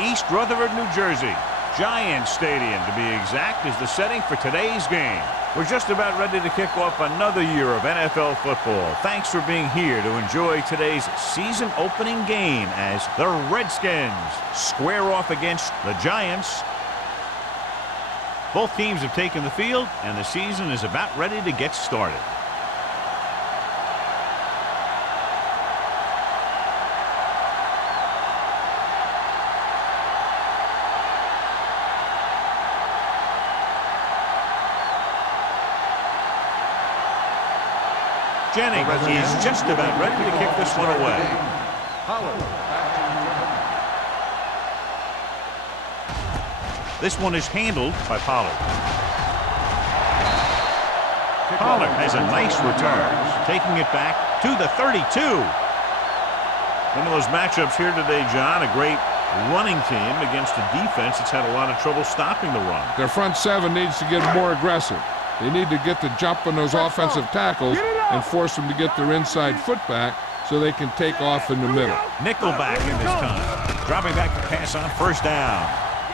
East Rutherford, New Jersey. Giants Stadium, to be exact, is the setting for today's game. We're just about ready to kick off another year of NFL football. Thanks for being here to enjoy today's season opening game as the Redskins square off against the Giants. Both teams have taken the field, and the season is about ready to get started. Jennings is just about ready to kick this one away. This one is handled by Pollard. Pollard has a nice return, taking it back to the 32. One of those matchups here today, John, a great running team against a defense that's had a lot of trouble stopping the run. Their front seven needs to get more aggressive. They need to get the jump on those offensive tackles and force them to get their inside foot back so they can take off in the middle. Nickelback in this time. Dropping back to pass on first down.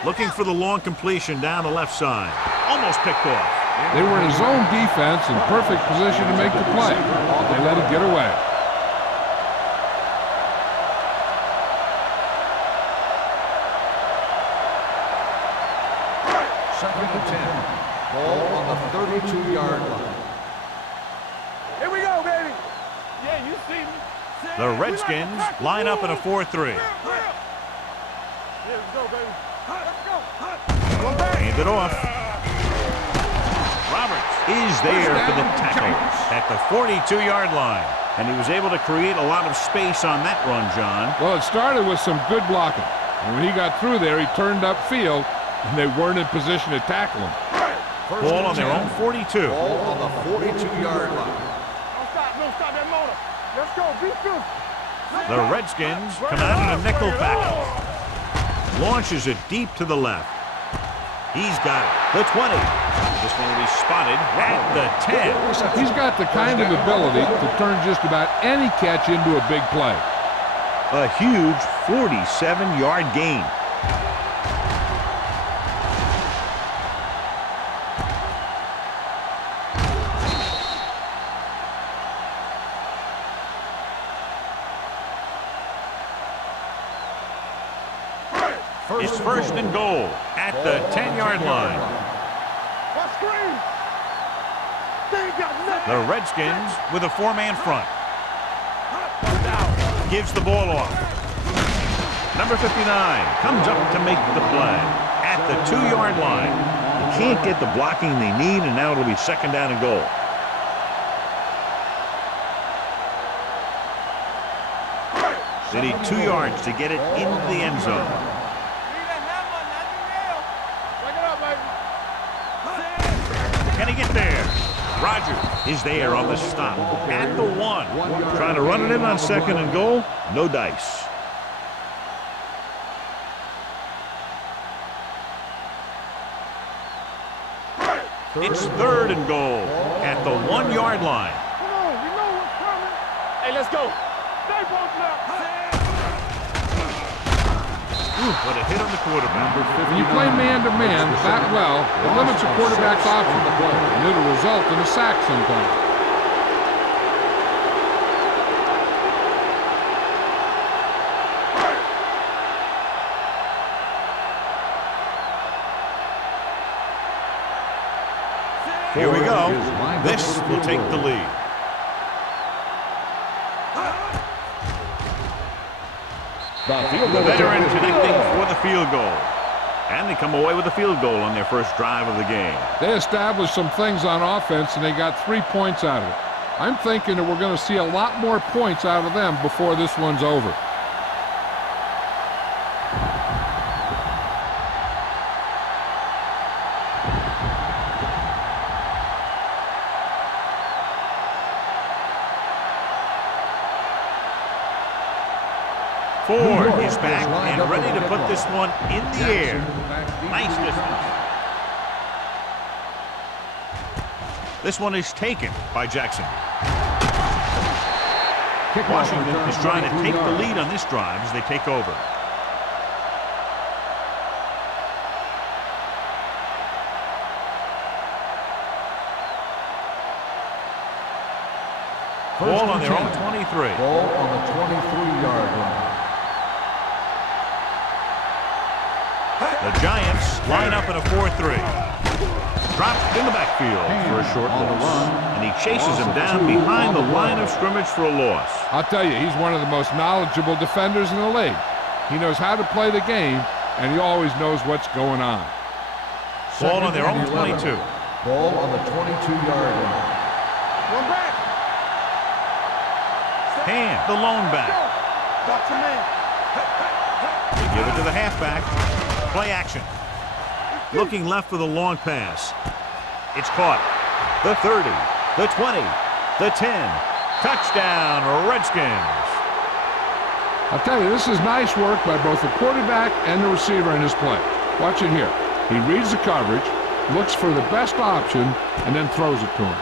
Looking for the long completion down the left side. Almost picked off. They were in zone defense in perfect position to make the play. They let it get away. Second and 10. Ball on the 32-yard line. Here we go, baby. Yeah, you see me. The Redskins line up in a 4-3. Here we go, baby. Let's go. Hand it off. Roberts is there for the tackle at the 42-yard line. And he was able to create a lot of space on that run, John. Well, it started with some good blocking. And when he got through there, he turned upfield, and they weren't in position to tackle him. Ball on their own 42. Ball on the 42-yard line. Don't stop that motor. Let's go, beat you. The Redskins come out in a nickel package. Launches it deep to the left. He's got it. The 20. This one will be spotted at the 10. He's got the kind of ability to turn just about any catch into a big play. A huge 47-yard gain. It's first and goal at the 10-yard line. The Redskins with a four-man front. Gives the ball off. Number 59 comes up to make the play at the 2-yard line. They can't get the blocking they need, and now it'll be second down and goal. They need 2 yards to get it into the end zone. Can he get there? Rogers is there on the stop at the 1. Trying to run it in on second and goal. No dice. It's third and goal at the 1-yard line. Come on, you know what's coming. Hey, let's go. Stay both now. What a hit on the quarterback. When you play man-to-man that well, it limits a quarterback's options, and it'll result in a sack sometimes. Here we go. This will take the lead. The veteran connecting for the field goal. And they come away with a field goal on their first drive of the game. They established some things on offense, and they got 3 points out of it. I'm thinking that we're going to see a lot more points out of them before this one's over. Ford is back and ready to put this one in the air. Nice distance. This one is taken by Jackson. Washington is trying to take the lead on this drive as they take over. Ball on their own 23. Ball on the 23-yard line. The Giants line up in a 4-3. Dropped in the backfield for a short loss. And he chases him down behind the line of scrimmage for a loss. I'll tell you, he's one of the most knowledgeable defenders in the league. He knows how to play the game, and he always knows what's going on. Ball on their own 22. Ball on the 22-yard line. One back. Hand, the lone back. Watch him in. They give it to the halfback. Play action. Looking left for the long pass. It's caught. The 30, the 20, the 10. Touchdown, Redskins. I'll tell you, this is nice work by both the quarterback and the receiver in his play. Watch it here. He reads the coverage, looks for the best option, and then throws it to him.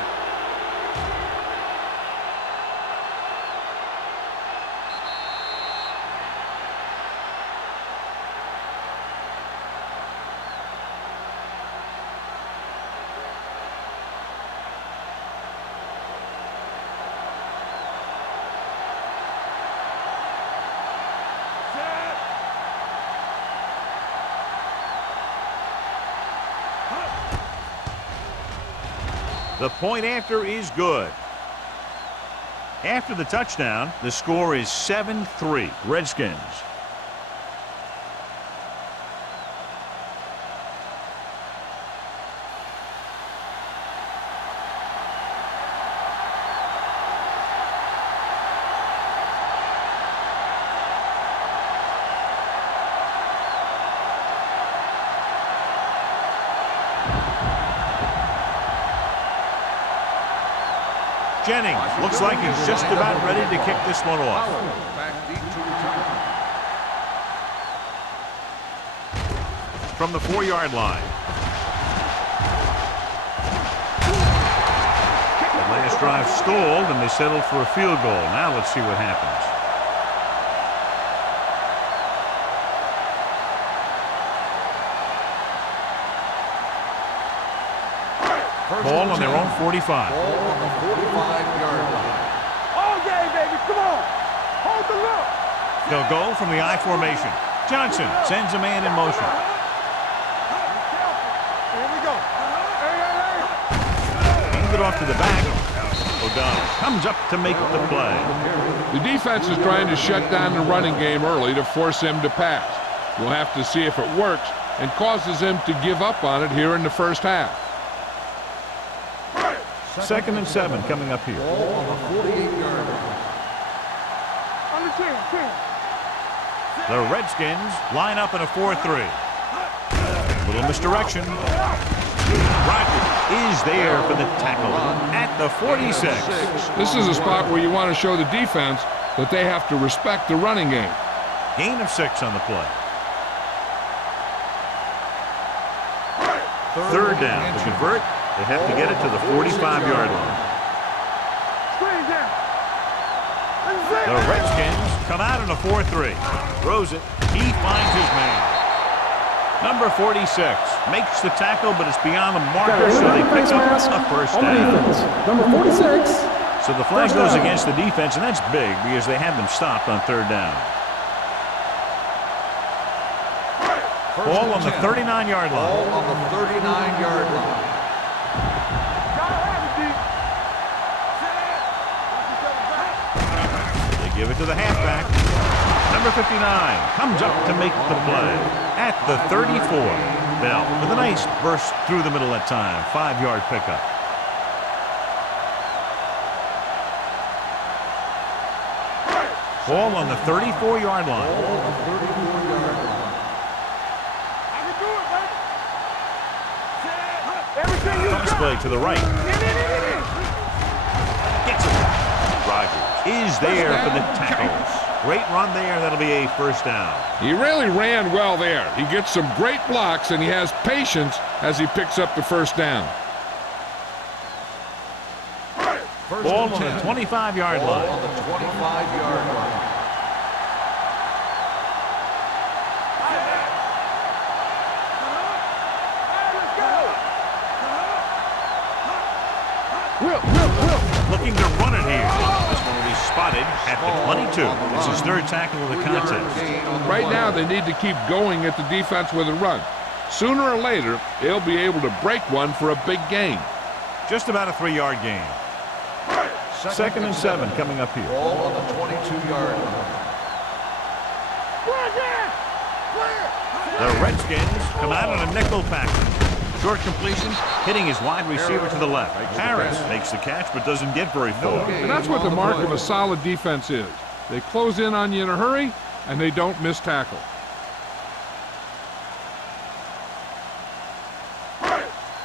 The point after is good. After the touchdown, the score is 7-3, Redskins. Jennings looks like he's just about ready to kick this one off. From the 4-yard line. The last drive stalled and they settled for a field goal. Now let's see what happens. Ball on their own 45. Ball on the 45-yard line. All game, baby. Come on. Hold the look. They'll go from the I formation. Johnson sends a man in motion. Here we go. Hands it off to the back. O'Donnell comes up to make the play. The defense is trying to shut down the running game early to force him to pass. We'll have to see if it works and causes him to give up on it here in the first half. 2nd and 7 coming up here. Ball on the 48-yard line. On the 10. The Redskins line up in a 4-3. Little misdirection. Rodgers is there for the tackle at the 46. This is a spot where you want to show the defense that they have to respect the running game. Gain of 6 on the play. Third down to convert. They have to get it to the 45-yard line. The Redskins come out in a 4-3. Throws it. He finds his man. Number 46 makes the tackle, but it's beyond the marker, so they pick up a first down. Number 46. So the flag goes against the defense, and that's big because they had them stopped on 3rd down. Ball on the 39-yard line. Ball on the 39-yard line. Give it to the halfback. Number 59 comes up to make the play at the 34. Bell with a nice burst through the middle that time. 5-yard pickup. Ball on the 34-yard line. Ball on the 34-yard line. Toss play to the right. Gets it. Rodgers is there for the tackle. Great run there. That'll be a first down. He really ran well there. He gets some great blocks, and he has patience as he picks up the first down. Ball on the 25-yard Ball line. on the 25-yard line. Looking to run it here. at the 22. It's his third tackle of the contest. Right now, they need to keep going at the defense with a run. Sooner or later, they'll be able to break one for a big gain. Just about a 3-yard gain. Second and 7 coming up here. Ball on the 22-yard line. The Redskins come out on a nickel package. Short completion, hitting his wide receiver to the left. Harris makes the catch but doesn't get very far. And that's what the mark of a solid defense is. They close in on you in a hurry, and they don't miss tackle.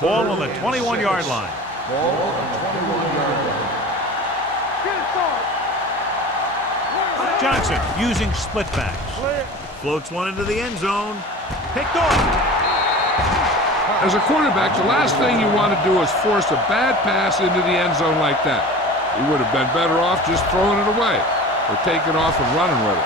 Ball on the 21-yard line. Ball on the 21-yard line. Johnson using split backs. Floats one into the end zone. Picked off. As a quarterback, the last thing you want to do is force a bad pass into the end zone like that. You would have been better off just throwing it away or taking off and running with it.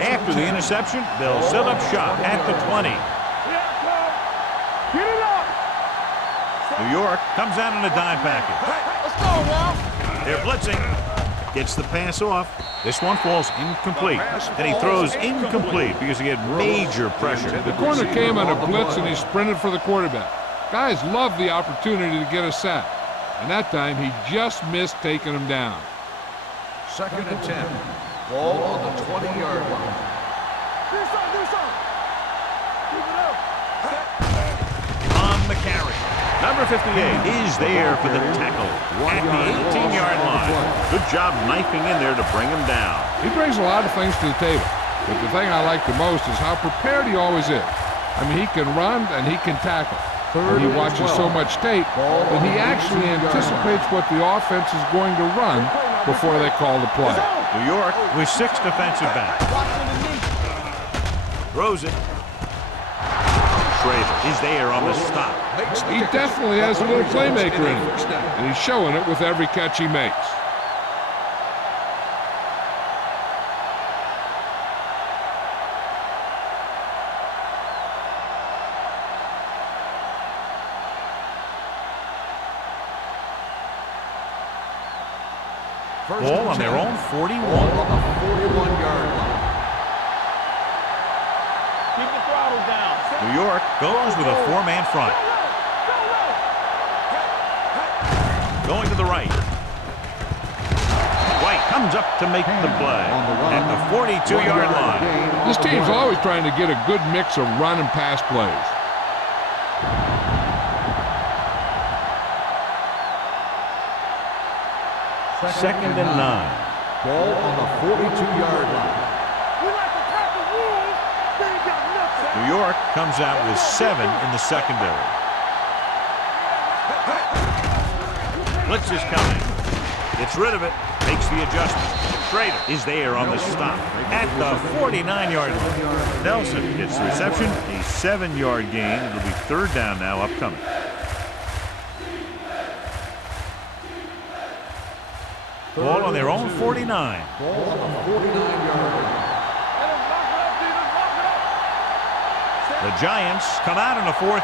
After the interception, they'll set up shop at the 20. New York comes out in a dime package. Let's go now. They're blitzing. Gets the pass off. This one falls incomplete. And he throws incomplete because he had major pressure. The corner came on a blitz and he sprinted for the quarterback. Guys love the opportunity to get a sack. And that time he just missed taking him down. Second and 10. Ball on the 20-yard line. Do something. Keep it up. On the carry. Number 58 is there for the tackle at the 18-yard line. Good job knifing in there to bring him down. He brings a lot of things to the table, but the thing I like the most is how prepared he always is. I mean, he can run and he can tackle. And he watches so much tape that he actually anticipates what the offense is going to run before they call the play. New York with 6 defensive backs. Throws it. Schrader is there on the stop. He definitely has a little playmaker in him, and he's showing it with every catch he makes. Ball on their own 41. Ball on the 41-yard line. Keep the throttle down. New York goes with a 4-man front. Going to the right. White comes up to make the play at the 42-yard line. This team's always trying to get a good mix of run and pass plays. Second and 9. Ball on the 42-yard line. We like to tackle rules. They ain't got nothing. New York comes out with 7 in the secondary. Blitz is coming. Gets rid of it. Makes the adjustment. Schrader is there on the stop at the 49-yard line. Nelson gets the reception. A 7-yard gain. It'll be third down now upcoming. Ball on their own 49. Ball on the 49-yard line. The Giants come out in a 4-3.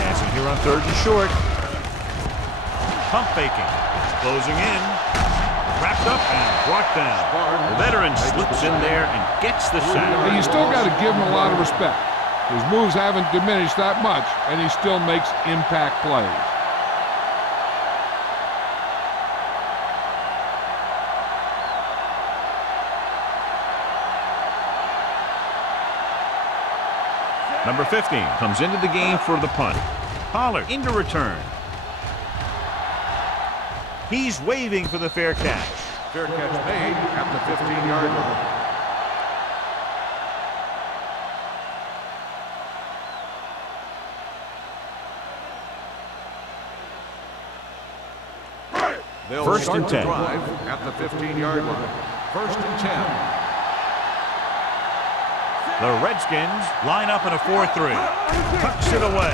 Passing here on 3rd and short. Pump faking. Closing in. Wrapped up and brought down. The veteran slips in there and gets the sack. But you still got to give him a lot of respect. His moves haven't diminished that much, and he still makes impact plays. Number 15 comes into the game for the punt. Pollard into return. He's waving for the fair catch. Fair catch made at the 15-yard line. They'll First start and the 10. drive at the 15-yard line. First and 10. The Redskins line up in a 4-3. Tucks it away.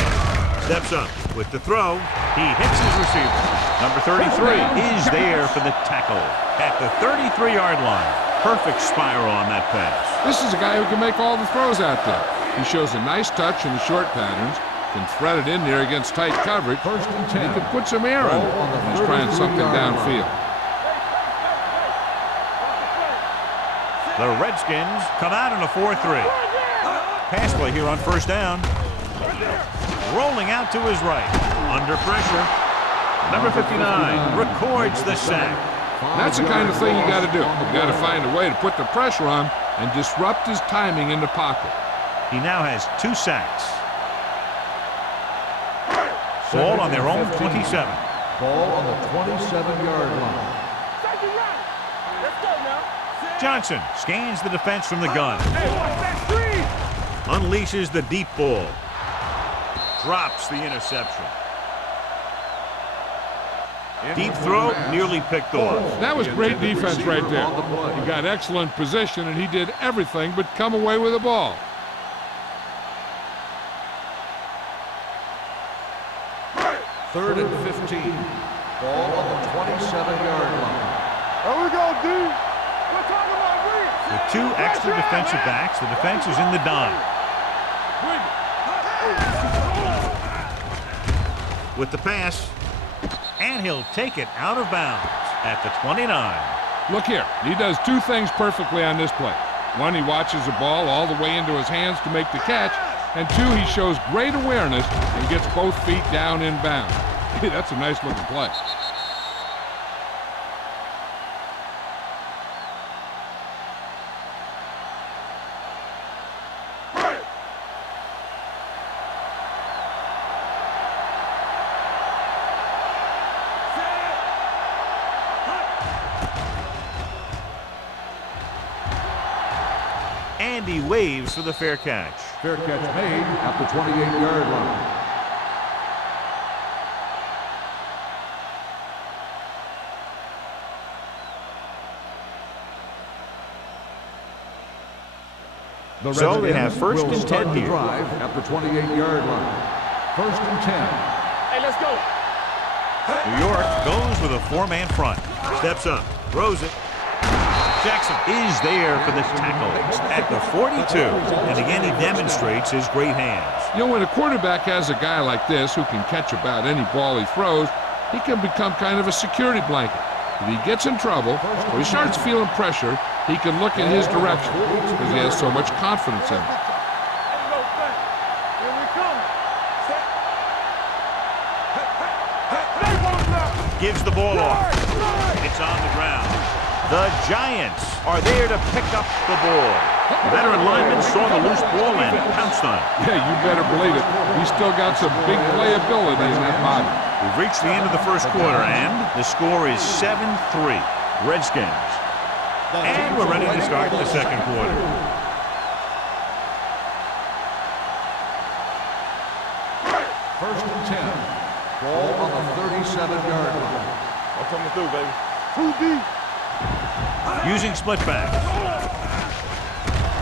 Steps up with the throw. He hits his receiver. Number 33 is there for the tackle at the 33-yard line. Perfect spiral on that pass. This is a guy who can make all the throws out there. He shows a nice touch in the short patterns, can thread it in there against tight coverage, and he can put some air in it when he's trying something downfield. The Redskins come out in a 4-3. Pass play here on first down. Rolling out to his right. Under pressure. Number 59 records the sack. That's the kind of thing you got to do. You got to find a way to put the pressure on and disrupt his timing in the pocket. He now has 2 sacks. Ball on their own 27. Ball on the 27-yard line. Johnson scans the defense from the gun. Unleashes the deep ball. Drops the interception. Deep throw, nearly picked off. That was great defense right there. He got excellent position, and he did everything but come away with the ball. Third and 15. Ball on the 27-yard line. There we go, D. We're talking about Reed. With 2 extra defensive backs, the defense is in the dime. With the pass, and he'll take it out of bounds at the 29. Look here, he does 2 things perfectly on this play. 1, he watches the ball all the way into his hands to make the catch, and 2, he shows great awareness and gets both feet down in bounds. Hey, that's a nice looking play. And he waves for the fair catch. Fair catch made at the 28-yard line. So they have first and 10 here. Drive at the 28-yard line. First and 10. Hey, let's go. New York goes with a 4-man front. Steps up, throws it. Jackson is there for the tackle at the 42. And again, he demonstrates his great hands. You know, when a quarterback has a guy like this who can catch about any ball he throws, he can become kind of a security blanket. If he gets in trouble or he starts feeling pressure, he can look in his direction because he has so much confidence in him. Gives the ball off. It's on the ground. The Giants are there to pick up the ball. Veteran lineman saw the loose ball and pounced on it. Yeah, you better believe it. He's still got some big playability in that body. We've reached the end of the first quarter, and the score is 7-3. Redskins. And we're ready to start the second quarter. First and 10. Ball on the 37-yard line. I'm coming through, baby. 2 deep. Using split back.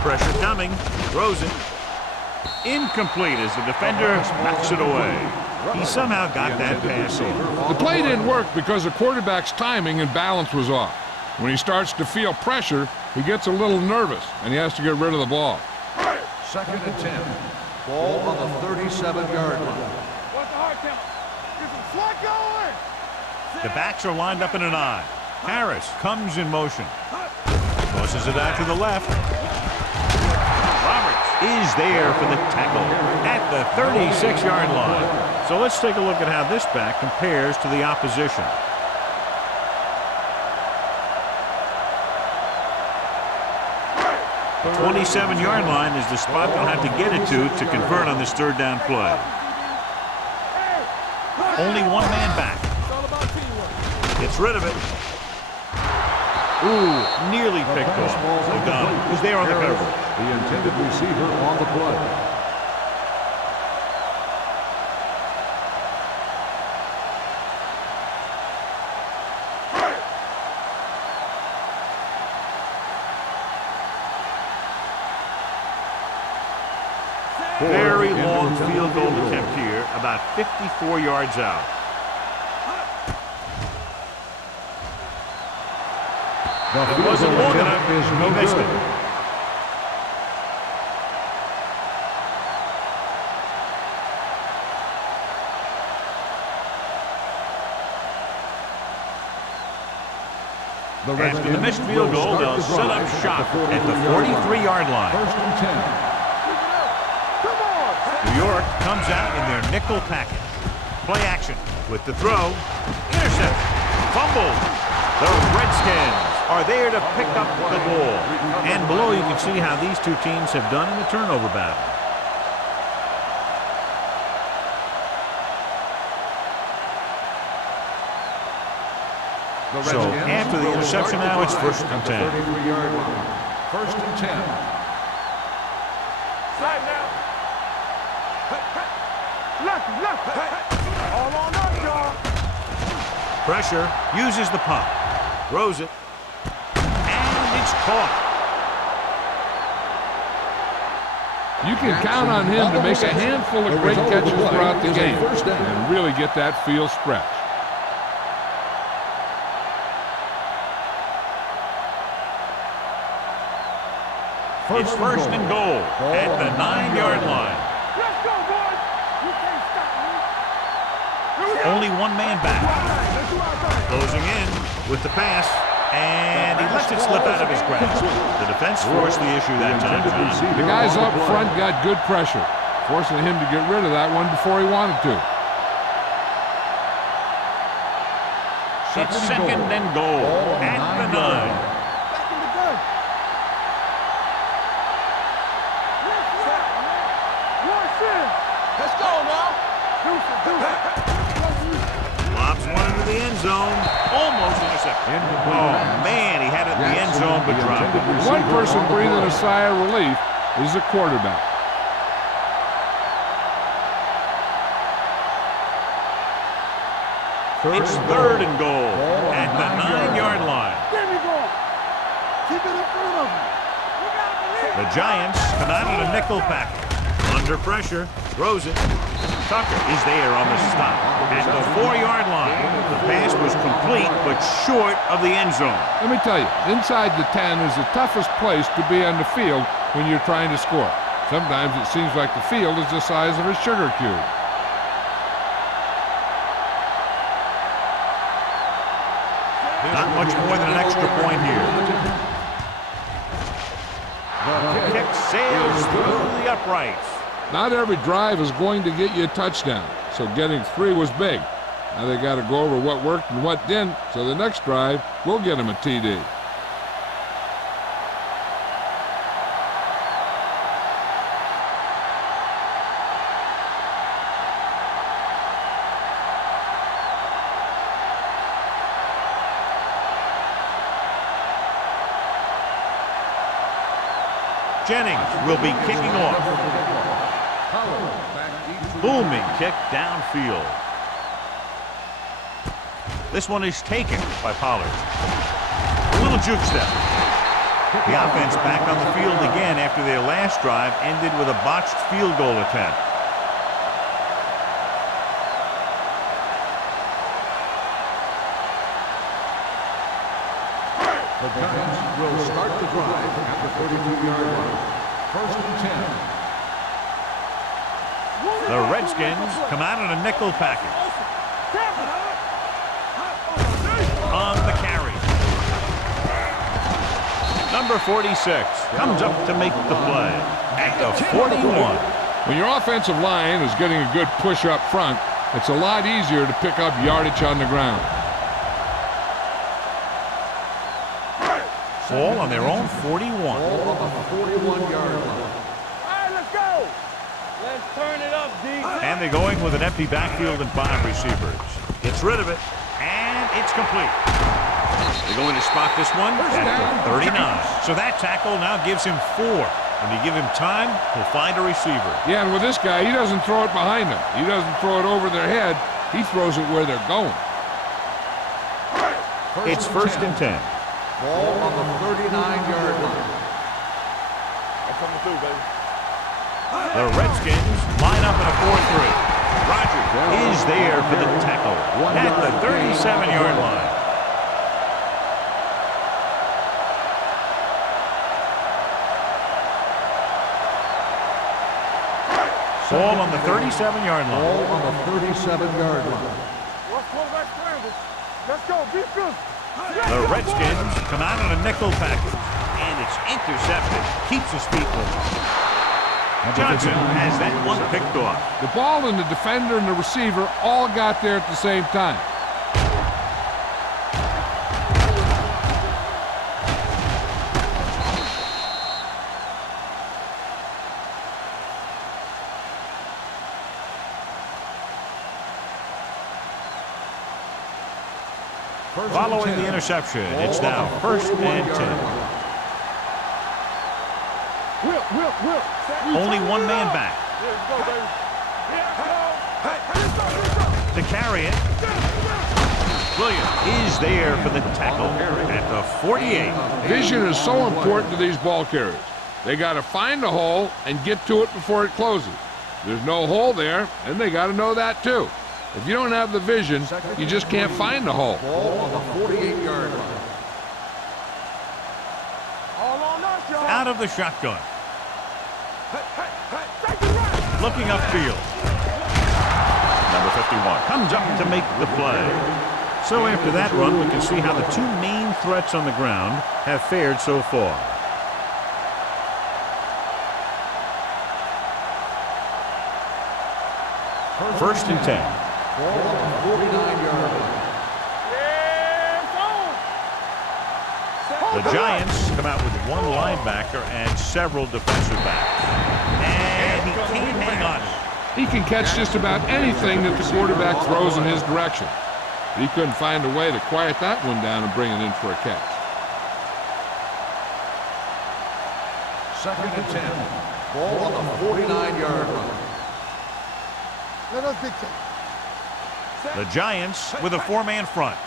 Pressure coming. Throws it. Incomplete as the defender knocks it away. He somehow got that pass off. The play didn't work because the quarterback's timing and balance was off. When he starts to feel pressure, he gets a little nervous, and he has to get rid of the ball. Second and 10. Ball on the 37-yard line. What's the hard tempo? Get some slot going. The backs are lined up in an I. Harris comes in motion. Tosses it out to the left. Roberts is there for the tackle at the 36-yard line. So let's take a look at how this back compares to the opposition. The 27-yard line is the spot they'll have to get it to convert on this third down play. Only 1 man back. Gets rid of it. Ooh, nearly picked off. O'Donnell was there on the coverage. The intended receiver on the play. Very long field goal attempt here, about 54 yards out. It wasn't long enough. He missed it. After the missed field goal, they'll set up shop at the 43-yard line. First and 10. New York comes out in their nickel package. Play action with the throw. Intercept. Fumble. The Redskins are there to pick up the ball. And below you can see how these two teams have done in the turnover battle. So after the interception now, it's first and 10. 33-yard line. First and 10. Slide now. Left. All on up, y'all. Pressure, uses the pump, throws it, and it's caught. You can count on him to make a handful of great catches throughout the game and really get that field stretch. It's first and goal at the 9-yard line. Let's go, boys. You can't stop me. Only one man back. Closing in with the pass, and he lets it slip out of his grasp. The defense forced the issue that time, John. The guys up front got good pressure, forcing him to get rid of that one before he wanted to. It's second and goal at the 9. Lobs one into the end zone. Almost intercepted. Oh, man, he had it in the end zone, but dropped it. One person breathing a sigh of relief is the quarterback. It's third and goal at the 9-yard line. There we go. Keep it in front of him. The Giants come out in a nickel package. Under pressure, throws it. Tucker is there on the stop at the 4-yard line. The pass was complete, but short of the end zone. Let me tell you, inside the 10 is the toughest place to be on the field when you're trying to score. Sometimes it seems like the field is the size of a sugar cube. Not much more than an extra point here. The kick sails through the uprights. Not every drive is going to get you a touchdown, so getting 3 was big. Now they got to go over what worked and what didn't, so the next drive will get them a TD. Jennings will be kicking off. Booming kick downfield. This one is taken by Pollard. A little juke step. The offense back on the field again after their last drive ended with a botched field goal attempt. The Giants will start the drive at the 32-yard line. First and 10. The Redskins come out in a nickel package. On the carry. Number 46 comes up to make the play at the 41. When your offensive line is getting a good push up front, it's a lot easier to pick up yardage on the ground. Ball on their own 41. Ball on the 41-yard line. All right, let's go. Let's turn it up, D. And they're going with an empty backfield and 5 receivers. Gets rid of it, and it's complete. They're going to spot this one at the 39. So that tackle now gives him 4. When you give him time, he'll find a receiver. Yeah, and with this guy, he doesn't throw it behind them. He doesn't throw it over their head. He throws it where they're going. It's first and 10. Ball on the 39-yard line. I'm coming through, baby. The Redskins line up in a 4-3. Rogers is there for the tackle at the 37-yard line. Ball on the 37-yard line. Ball on the 37-yard line. Quarterback scramble. Let's go. Defense. The Redskins come out in a nickel package, and it's intercepted. Keeps his feet moving. Johnson has that one picked off. The ball and the defender and the receiver all got there at the same time. Following the interception, it's now 1st and 10. Only one man back. To carry it. Williams is there for the tackle at the 48. Vision is so important to these ball carriers. They got to find the hole and get to it before it closes. There's no hole there, and they got to know that too. If you don't have the vision, you just can't find the hole. Ball on the 48-yard line. Out of the shotgun. Looking upfield. Number 51 comes up to make the play. So after that run, we can see how the two main threats on the ground have fared so far. First and 10. Ball on the 49-yard line. The Giants come out with one linebacker and several defensive backs. And he can't hang on. He can catch just about anything that the quarterback throws in his direction. But he couldn't find a way to quiet that one down and bring it in for a catch. 2nd and 10. Ball on the 49-yard line. Let us dictate. The Giants with a four-man front.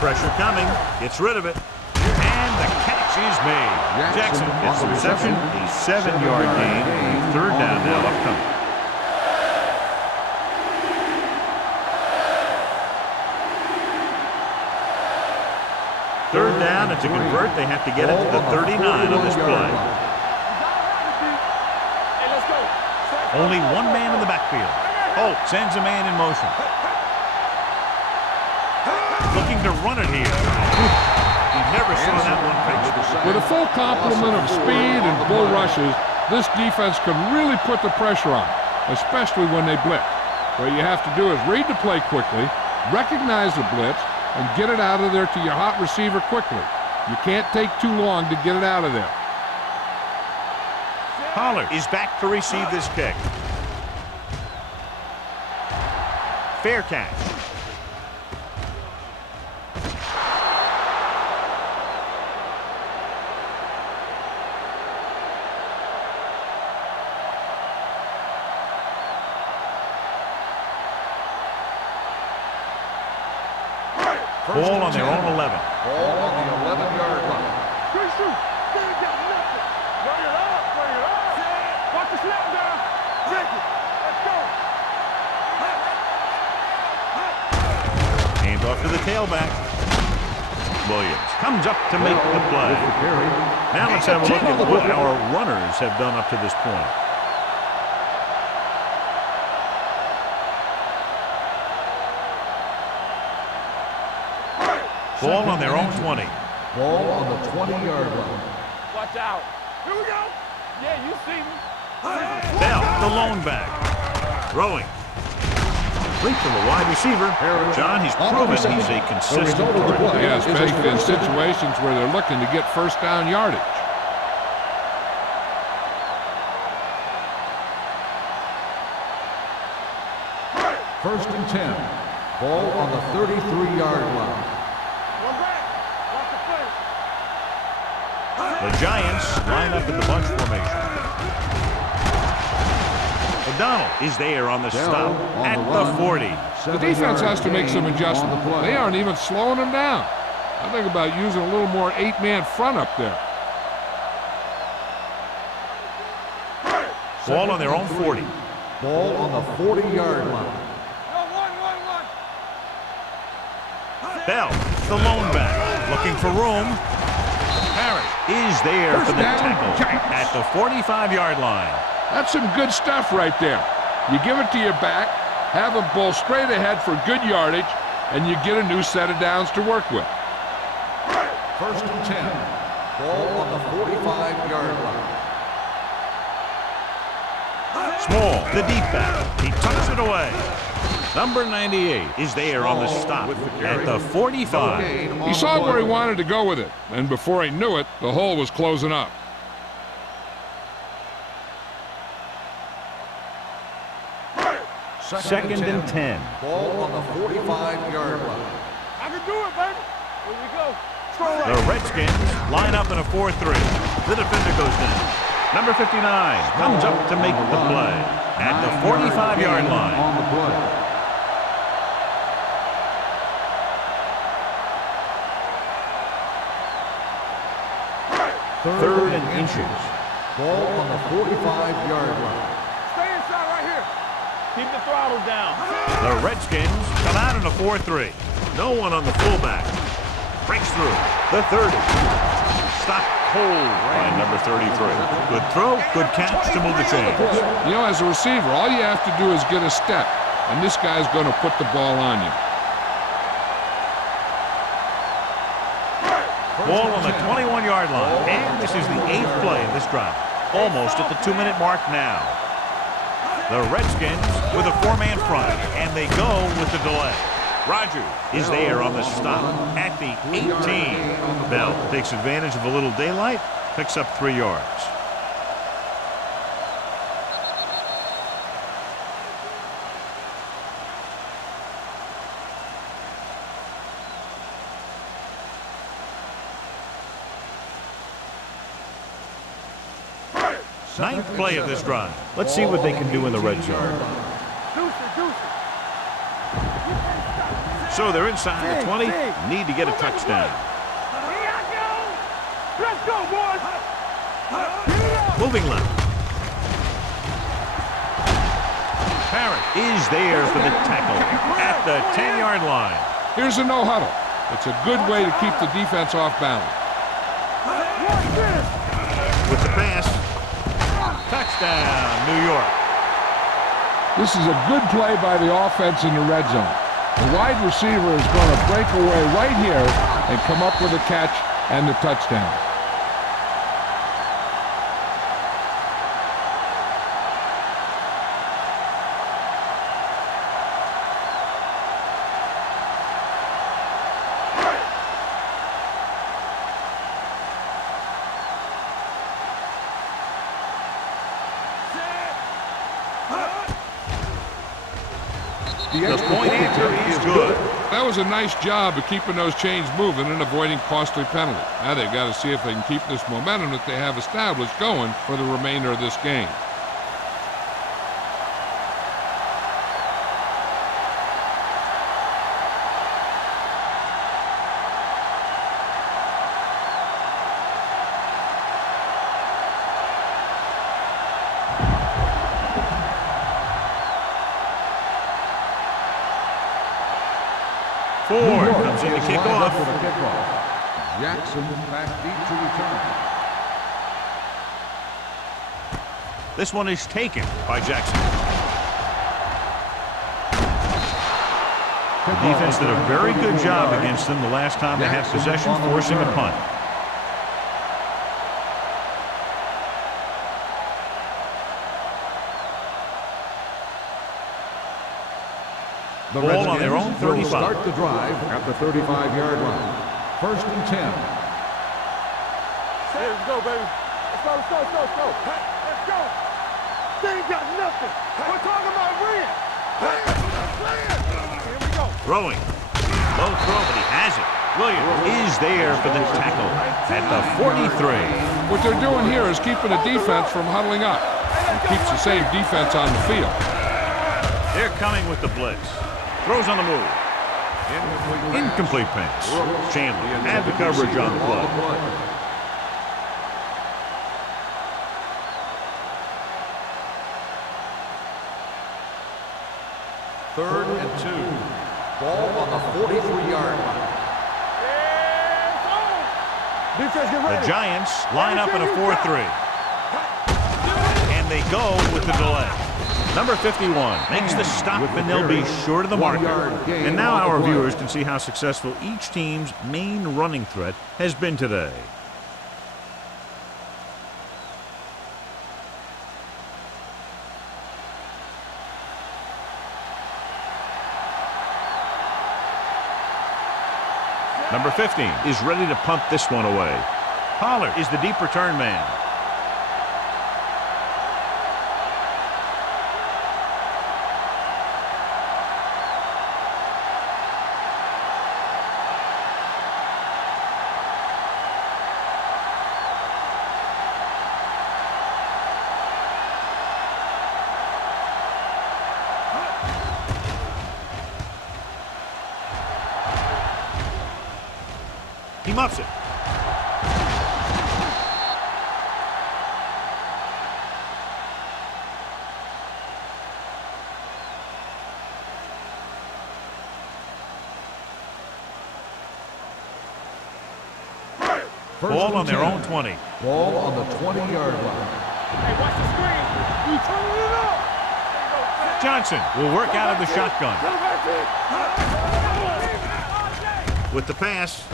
Pressure coming. Gets rid of it. And the catch is made. Jackson gets the reception. A 7-yard gain. 3rd down now upcoming. Third down, and to convert, they have to get it to the 39 on this play. Only one man in the backfield. Holt sends a man in motion. Looking to run it here. He never saw that one pitched. With a full complement of speed and bull rushes, this defense can really put the pressure on, especially when they blitz. What you have to do is read the play quickly, recognize the blitz, and get it out of there to your hot receiver quickly. You can't take too long to get it out of there. Pollard is back to receive this kick. Fair catch. Ball on their own 11. Ball on the 11-yard line. Watch the snap down. Take it. Let's go. Hand off to the tailback. Williams comes up to make the play. Now let's have a look at what our runners have done up to this point. Ball on their own 20. Ball on the 20-yard line. Watch out. Here we go. Yeah, you see me. Bell, the lone back. Throwing. Complete to the wide receiver. John, he's proven he's a consistent player. Yeah, especially in situations where they're looking to get first down yardage. First and 10. Ball on the 33-yard line. One back. Watch the play. The Giants line up in the bunch formation. O'Donnell is there on the stop at the 40. The defense has to make some adjustments. They aren't even slowing them down. I think about using a little more 8-man front up there. Ball on their own 40. Ball on the 40-yard line. Bell, the lone back, looking for room. Harris Parrott is there for the down, tackle Giants. at the 45-yard line. That's some good stuff right there. You give it to your back, have him pull straight ahead for good yardage, and you get a new set of downs to work with. First and 10. Ball on the 45-yard line. Small, the deep back. He tucks it away. Number 98 is there on the stop at the 45. He saw where he wanted to go with it, and before he knew it, the hole was closing up. Second and 10. Ball on the 45-yard line. I can do it, baby. Here we go. The Redskins line up in a 4-3. The defender goes down. Number 59 comes up to make the play at the 45-yard line. On the play. Third and inches. Ball on the 45-yard line. Stay inside right here. Keep the throttle down. The Redskins come out in a 4-3. No one on the fullback. Breaks through. The 30. Stopped cold by number 33. Good throw, good catch to move the chains. You know, as a receiver, all you have to do is get a step, and this guy's going to put the ball on you. Ball on the 21-yard line. And this is the 8th play of this drive. Almost at the 2-minute mark now. The Redskins with a 4-man front, and they go with the delay. Rogers is there on the stop at the 18. Bell takes advantage of a little daylight, picks up 3 yards. Ninth play of this drive. Let's see what they can do in the red zone. So they're inside the 20. Need to get a touchdown. Let's go, boys. Moving left. Parrott is there for the tackle at the 10-yard line. Here's a no-huddle. It's a good way to keep the defense off balance. With the pass. Touchdown, New York. This is a good play by the offense in the red zone. The wide receiver is going to break away right here and come up with a catch and the touchdown. The point answer is good. That was a nice job of keeping those chains moving and avoiding costly penalties. Now they've got to see if they can keep this momentum that they have established going for the remainder of this game. Ford comes in to kick off. Jackson back deep to return. This one is taken by Jackson. The defense did a very good job against them the last time they had possession, forcing a punt. The Ball on their own 35. will start the drive at the 35-yard line. First and 10. Let's go, baby. Let's go, let's go, let's go, let's go. Let's go. They ain't got nothing. We're talking about Red. Here we go. Throwing. Low throw, but he has it. Williams is there for the tackle at the 43. What they're doing here is keeping the defense from huddling up and keeps the same defense on the field. They're coming with the blitz. Throws on the move. Incomplete pass. Chandler had the coverage on the play. Third and 2. Ball on the 43-yard line. Defense, get ready. The Giants line up in a 4-3. And they go with the delay. Number 51 makes the stop, and they'll be short of the marker. And now our viewers can see how successful each team's main running threat has been today. Number 15 is ready to punt this one away. Pollard is the deep return man. He muffs it. Ball on their own 20. Ball on the 20-yard line. Hey, watch the screen. You turning it up. Johnson will work out of the shotgun. With the pass.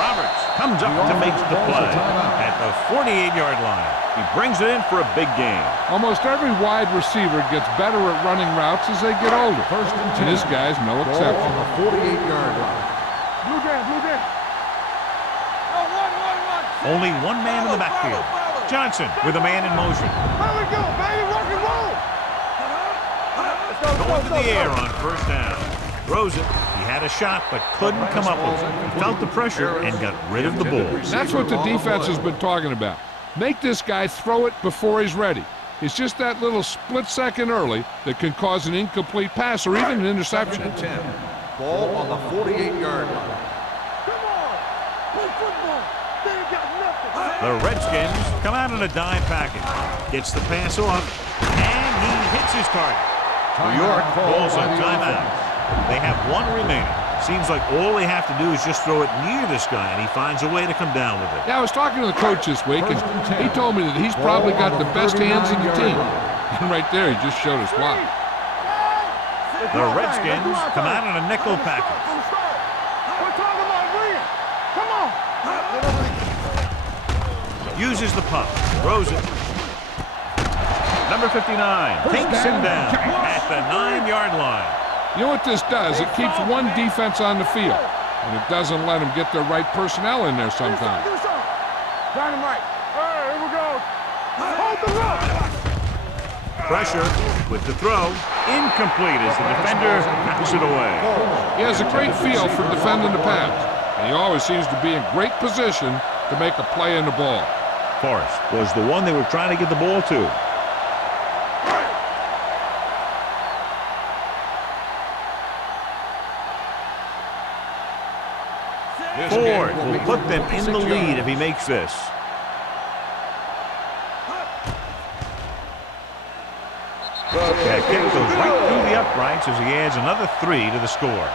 Roberts comes up to make the play at the 48-yard line. He brings it in for a big gain. Almost every wide receiver gets better at running routes as they get older. And this guy's no exception. Ball on the 48-yard line. Blue jam, blue jam. Only one man in the backfield. Johnson with a man in motion. There we go, baby. Rock and roll. Going to the air on first down. Throws it. He had a shot, but couldn't come up with it. He felt the pressure and got rid of the ball. That's what the defense has been talking about. Make this guy throw it before he's ready. It's just that little split second early that can cause an incomplete pass or even an interception. 10. Ball on the 48-yard line. Come on. Play football. They ain't got nothing. The Redskins come out in a dime package. Gets the pass off, and he hits his target. New York calls a timeout. They have one remaining. Seems like all they have to do is just throw it near this guy, and he finds a way to come down with it. Yeah, I was talking to the coach this week, and he told me that he's probably got the best hands in the team. And right there, he just showed us why. The Redskins come out in a nickel package. We're talking about Green. Come on. Uses the puck. Throws it. Number 59 takes him down at the 9-yard line. You know what this does? It keeps one defense on the field, and it doesn't let them get the right personnel in there sometimes. Dynamite. Hey, here we go. Hold the rock. Pressure with the throw. Incomplete as the defender knocks it away. He has a great feel for defending the pass, and he always seems to be in great position to make a play in the ball. Forrest was the one they were trying to get the ball to. Ford will put them in the lead if he makes this. That kick goes right through the uprights as he adds another 3 to the score.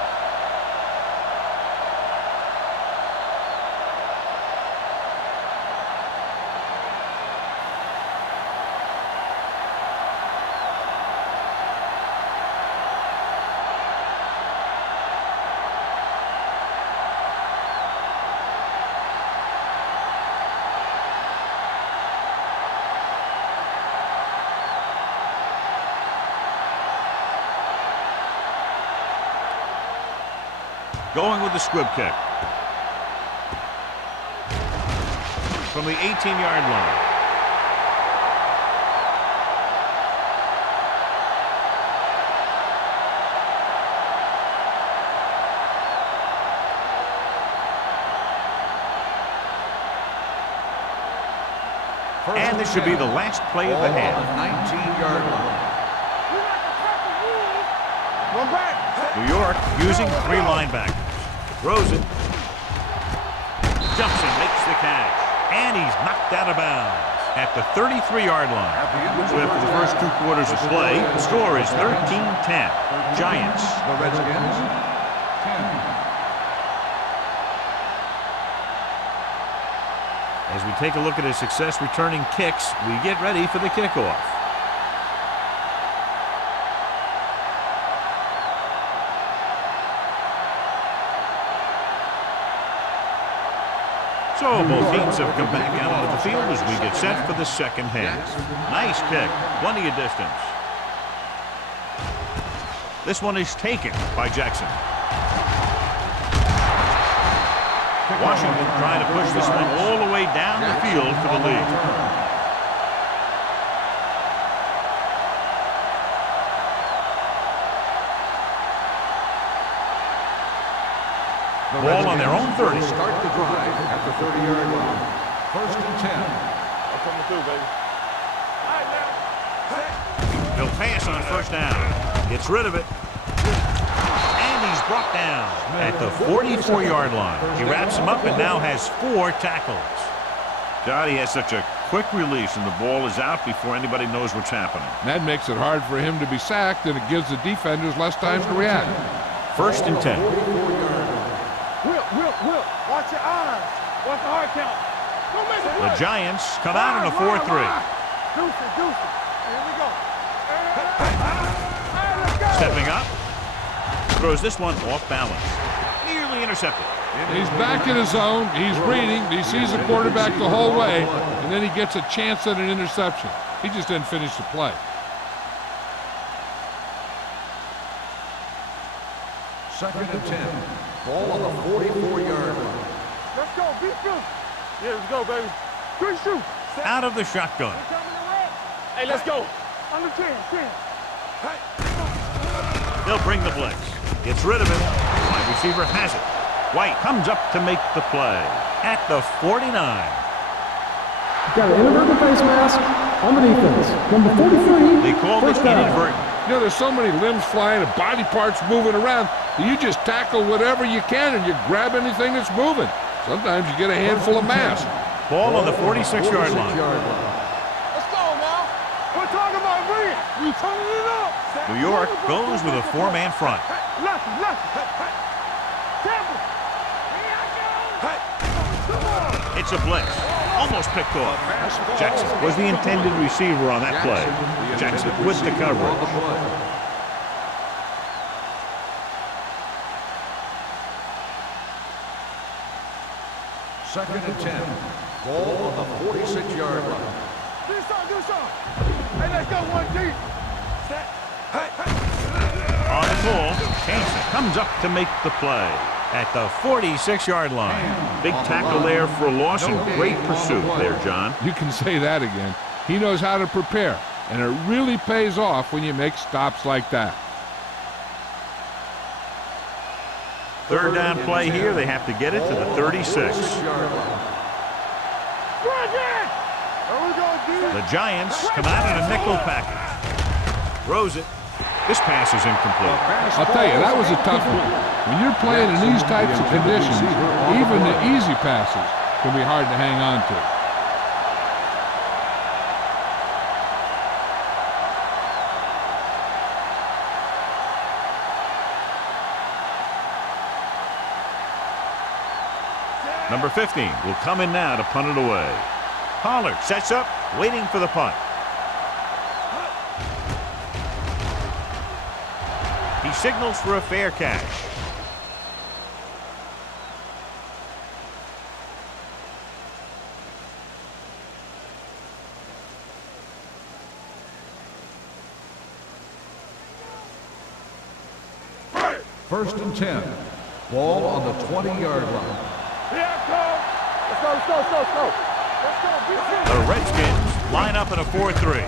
Going with the squib kick. From the 18-yard line. And this should be the last play of the half. 19-yard line. One back. New York using 3 linebackers. Throws it. Jumps and makes the catch. And he's knocked out of bounds at the 33-yard line. So after the first 2 quarters of play, the score is 13-10. Giants. The Redskins, 10. As we take a look at his success returning kicks, we get ready for the kickoff. So both teams have come back out onto the field as we get set for the second half. Nice kick, plenty of distance. This one is taken by Jackson. Washington trying to push this one all the way down the field for the lead. Ball on their own 30. Start the drive at the 30-yard line. First and 10. I'm coming through, baby. All right, now. He'll pass on first down. Gets rid of it. And he's brought down at the 44-yard line. He wraps him up and now has 4 tackles. God, he has such a quick release, and the ball is out before anybody knows what's happening. That makes it hard for him to be sacked, and it gives the defenders less time to react. First and 10. Will. Watch your eyes. Watch the hard count. Don't make it. The Giants come out in a 4-3. Deuce it. Here we go. Hey, let's go. Stepping up. Throws this one off balance. Nearly intercepted. He's back in his zone. He's reading. He sees the quarterback the whole way, and then he gets a chance at an interception. He just didn't finish the play. Second and 10. Ball on the 44-yard line. Let's go. Be filthy. Yeah, let's go, baby. Quick shoot. Out of the shotgun. Hey, let's go. Under 10. They'll bring the blitz. Gets rid of it. Wide receiver has it. White comes up to make the play at the 49. Got an inadvertent face mask on the defense. Number 43. They call this inadvertent. You know, there's so many limbs flying and body parts moving around that you just tackle whatever you can and you grab anything that's moving. Sometimes you get a handful of mass. Ball on the 46-yard line. Let's go now. We're talking about bringing. We turning it up. New York goes with a 4-man front. Left. Tampa. It's a blitz. Almost picked off. Jackson was the intended receiver on that play. Jackson with the coverage. Second and 10. Ball on the 46-yard line. Do some. Hey, let's go. 1 deep. Set. On the pull, Hanson comes up to make the play at the 46-yard line. Big tackle there for a loss and great pursuit there, John. You can say that again. He knows how to prepare, and it really pays off when you make stops like that. Third down play here. They have to get it to the 36. The Giants come out in a nickel package. Throws it. This pass is incomplete. I'll tell you, that was a tough one. When you're playing in these types of conditions, even the easy passes can be hard to hang on to. Number 15 will come in now to punt it away. Pollard sets up, waiting for the punt. He signals for a fair catch. First and 10. Ball on the 20-yard line. Let's go. The Redskins line up in a 4-3.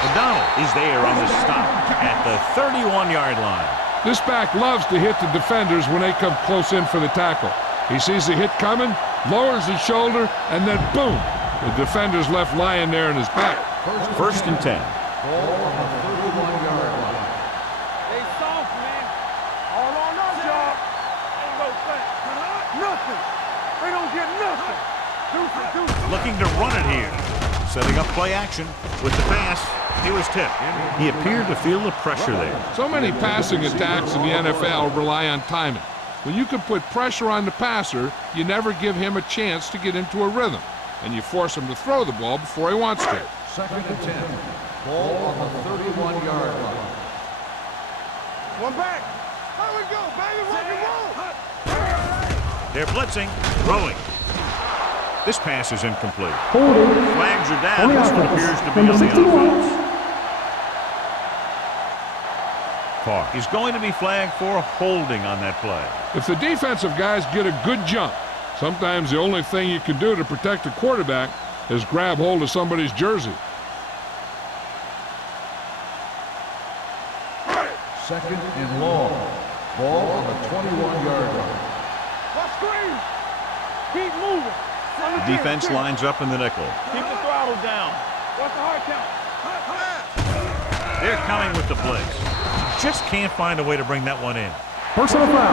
O'Donnell is there on the stop at the 31-yard line. This back loves to hit the defenders when they come close in for the tackle. He sees the hit coming, lowers his shoulder, and then boom, the defender's left lying there in his back. First and 10. Ball on the 31-yard line. They soft, man. All on us, y'all. Ain't no thing. Nothing. They don't get nothing. Deuce. Looking to run it here. Setting up play action with the pass. He was tipped. He appeared to feel the pressure there. So many passing attacks in the NFL rely on timing. When you can put pressure on the passer, you never give him a chance to get into a rhythm, and you force him to throw the ball before he wants to. 2nd and 10. Ball on the 31-yard line. One back. Here we go, baby. Rock and roll. They're blitzing, throwing. This pass is incomplete. Holding. Flags are On down. the This one offense. appears to be Number on the 61. offense. He's going to be flagged for holding on that play. If the defensive guys get a good jump, sometimes the only thing you can do to protect a quarterback is grab hold of somebody's jersey. 2nd and long. Ball on the 21-yard line. Let's screen. Keep moving. The defense lines up in the nickel. Keep the throttle down. What's the hard count? They're coming with the blitz. Just can't find a way to bring that one in. Personal foul.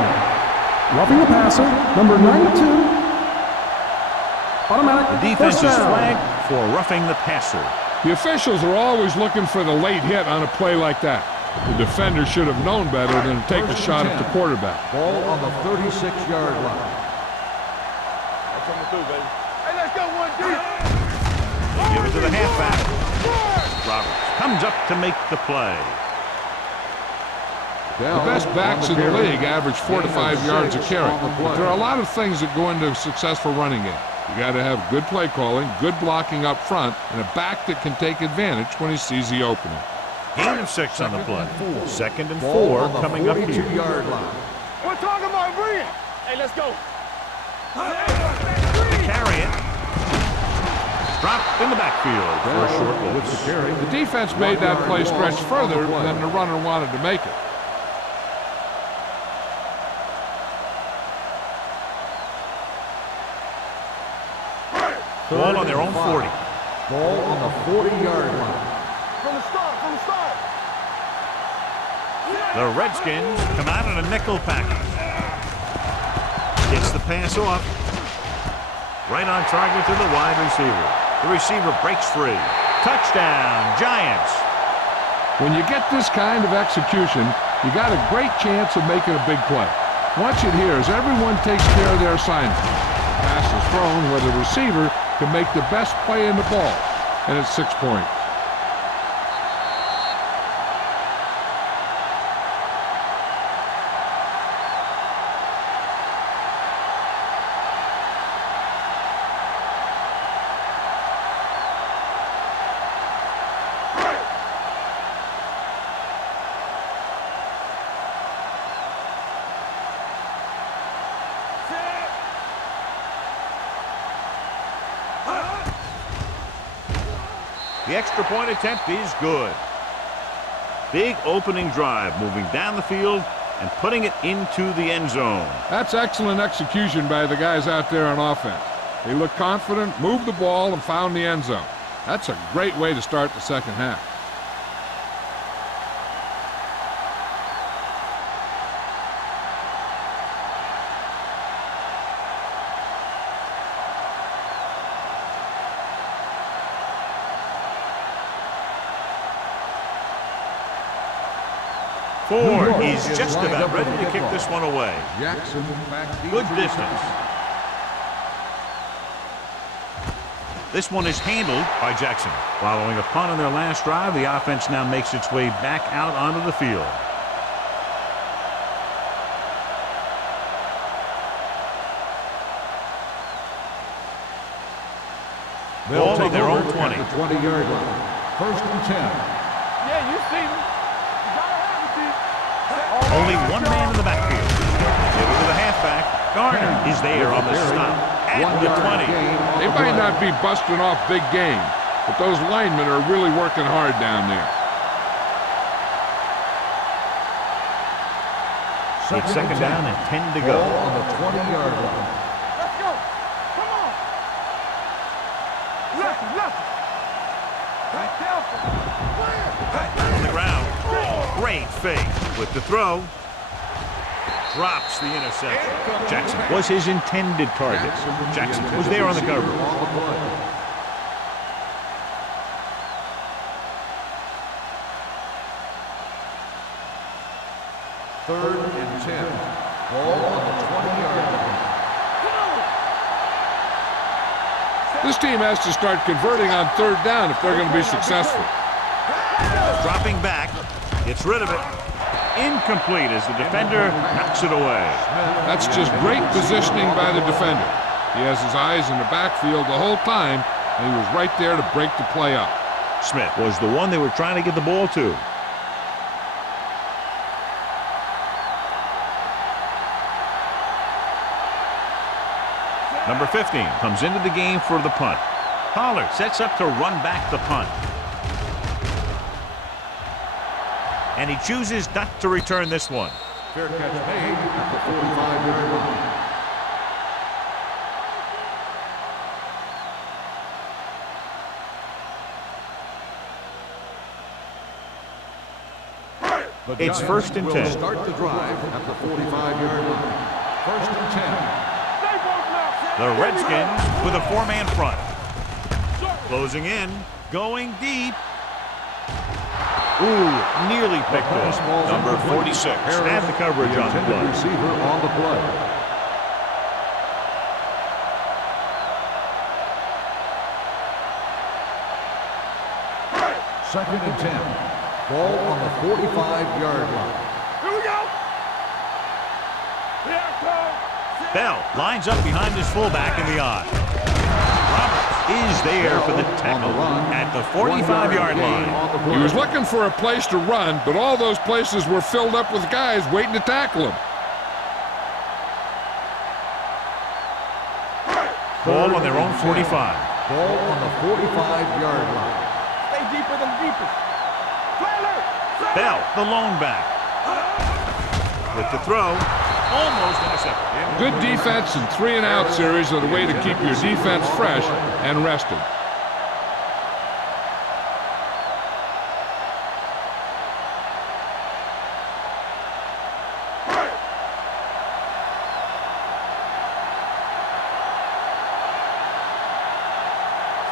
Roughing the passer, number 92. Automatic. The defense is first down. flagged for roughing the passer. The officials are always looking for the late hit on a play like that. The defender should have known better than to take a shot at the quarterback. Ball on the 36-yard line. That's coming through, baby. Hey, let's go one deep. They give it to the halfback. Roberts comes up to make the play. The best backs in the league average 4 to 5 yards a carry. But there are a lot of things that go into a successful running game. You got to have good play calling, good blocking up front, and a back that can take advantage when he sees the opening. Gain of 6 on the play. 2nd and Ball 4 on the coming up here. 42-yard line. We're talking about brilliant. Hey, let's go. Carry it. Dropped in the backfield for a short loss. The defense made that play stretch further than the runner wanted to make it. Ball on their own 40. Ball on the 40-yard line. From the start. The Redskins come out in a nickel package. Gets the pass off. Right on target to the wide receiver. The receiver breaks free. Touchdown, Giants. When you get this kind of execution, you got a great chance of making a big play. Watch it here as everyone takes care of their assignment. The pass is thrown where the receiver can make the best play in the ball, and it's 6 points. The extra point attempt is good. Big opening drive, moving down the field and putting it into the end zone. That's excellent execution by the guys out there on offense. They looked confident, moved the ball, and found the end zone. That's a great way to start the second half. Ford is just about ready to kick this one away. Jackson back deep Good to distance. This one is handled by Jackson. Following a punt on their last drive, the offense now makes its way back out onto the field. Ball on their own 20. The 20-yard line. 1st and 10. Yeah, you see me. You gotta have it, Steve. Only one man in the backfield. Give it to the halfback. Garner is there on the stop at the 20. They might not be busting off big game, but those linemen are really working hard down there. It's 2nd down and 10 to Ball go. on the 20-yard line. Let's go. Come on. Left. On the ground. Great fake with the throw. Drops the interception. Jackson was his intended target. Jackson was there on the cover. Third and 10. Ball on the 20-yard line. This team has to start converting on third down if they're going to be successful. Dropping back, gets rid of it. Incomplete as the defender knocks it away. That's just great positioning by the defender. He has his eyes in the backfield the whole time, and he was right there to break the play up. Smith was the one they were trying to get the ball to. Number 15 comes into the game for the punt. Pollard sets up to run back the punt. And he chooses not to return this one. Fair catch made at the 45-yard line. It's first and 10. Start the drive at the 45-yard line. First and 10. The Redskins with a four-man front. Closing in, going deep. Ooh, nearly picked off. Number 46 had the coverage on the play. Receiver on the play. Second and 10. Ball on the 45-yard line. Here we go. Here it comes. Bell lines up behind his fullback in the eye. Roberts is there for the tackle at the 45-yard line. He was looking for a place to run, but all those places were filled up with guys waiting to tackle him. Ball on their own 45. Ball on the 45-yard line. Stay deeper than deepest. Trailer. Bell, the lone back. With the throw, almost intercepted. Good defense and 3-and-out series are the way to keep your defense fresh and rested.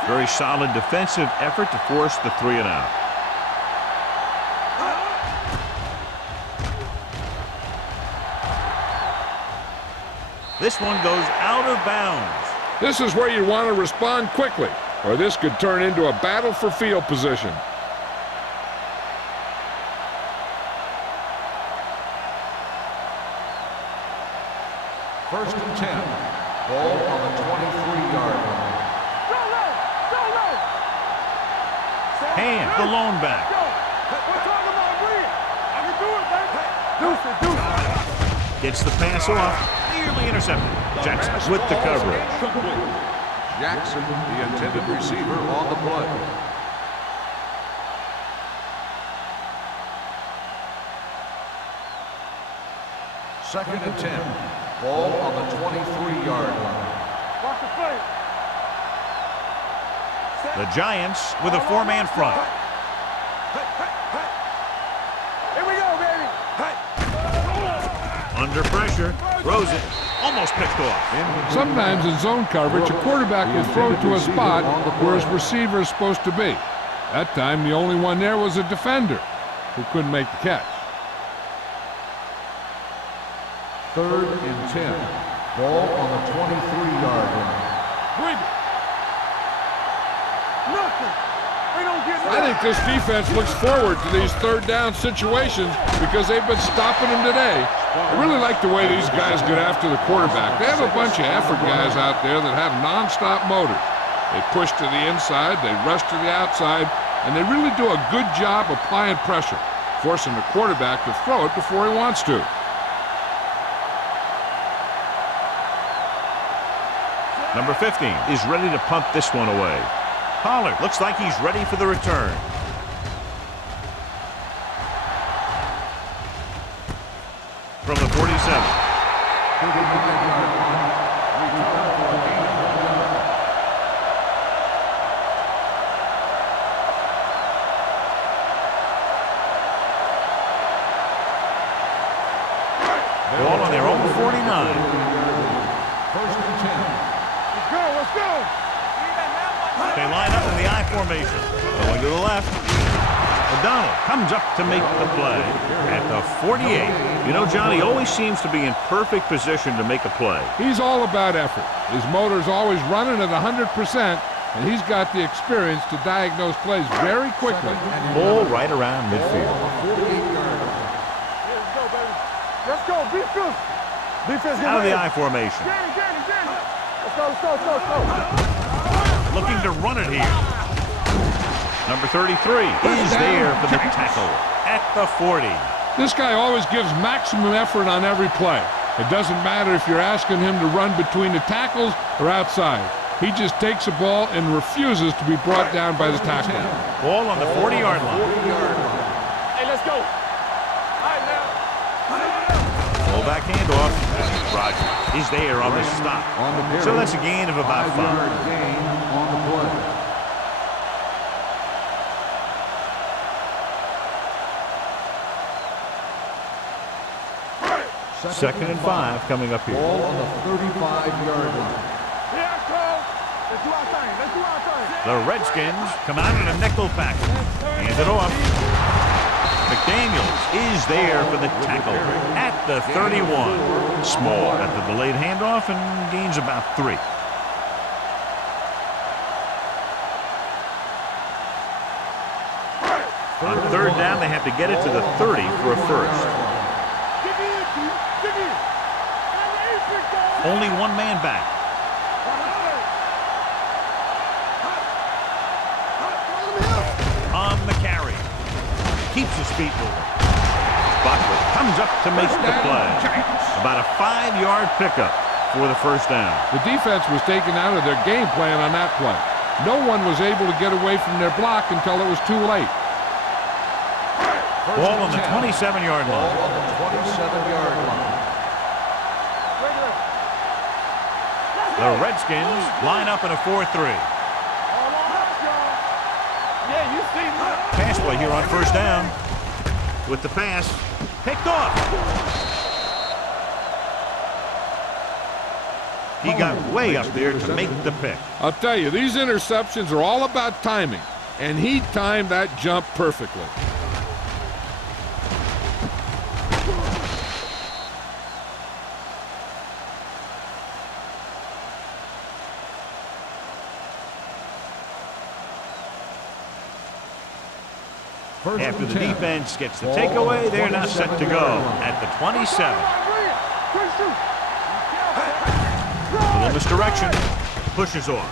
Very solid defensive effort to force the 3-and-out. This one goes out of bounds. This is where you want to respond quickly, or this could turn into a battle for field position. First and 10. Ball on the 23-yard line. Hand, the lone back. We're talking about Reed. I can do it, baby. Deuce it. Gets the pass off. Nearly intercepted. Jackson with the coverage. Jackson, the intended receiver, on the play. Second and 10. Ball on the 23-yard line. Watch the play. The Giants with a four-man front. Here we go, baby. Under pressure, throws it, almost picked off. Sometimes in zone coverage, a quarterback will throw to a spot where his receiver is supposed to be. That time, the only one there was a defender who couldn't make the catch. Third and 10. Ball on the 23-yard line. Bring it. Nothing. We don't get I think this defense looks forward to these third down situations because they've been stopping them today. I really like the way these guys get after the quarterback. They have a bunch of effort guys out there that have non-stop motors. They push to the inside, they rush to the outside, and they really do a good job applying pressure, forcing the quarterback to throw it before he wants to. Number 15 is ready to punt this one away. Pollard looks like he's ready for the return. From the 47. Ball on their own 49. First and 10. Let's go. They line up in the I formation. Going to the left. O'Donnell comes up to make the play at the 48. You know, Johnny always seems to be in perfect position to make a play. He's all about effort. His motor's always running at 100%, and he's got the experience to diagnose plays very quickly. Ball right around midfield. Let's go, defense. Defense, Out of the I formation. Let's go. Looking to run it here. Number 33 is there for the tackle at the 40. This guy always gives maximum effort on every play. It doesn't matter if you're asking him to run between the tackles or outside. He just takes the ball and refuses to be brought down by the tackler. Ball on the 40-yard line. Hey, let's go. All right, now. Fullback handoff. Rogers is there on the stop. So that's a gain of about 5. Gain on the play. Second and 5 coming up here. Ball on the 35-yard line. Yeah, coach. Let's do our thing. The Redskins come out in a nickel package. Hand it off. McDaniels is there for the tackle at the 31. Small at the delayed handoff and gains about 3. On third down, they have to get it to the 30 for a first. Only one man back. On the carry. Keeps his feet moving. Buckley comes up to make the play. About a 5-yard pickup for the first down. The defense was taken out of their game plan on that play. No one was able to get away from their block until it was too late. Ball on the 27-yard line. Ball on the 27-yard line. The Redskins line up in a 4-3. Yeah, you see me. Pass play here on first down. With the pass, picked off. He got way up there to make the pick. I'll tell you, these interceptions are all about timing, and he timed that jump perfectly. After the defense gets the takeaway, they're now set to go at the 27. A little misdirection. Pushes off.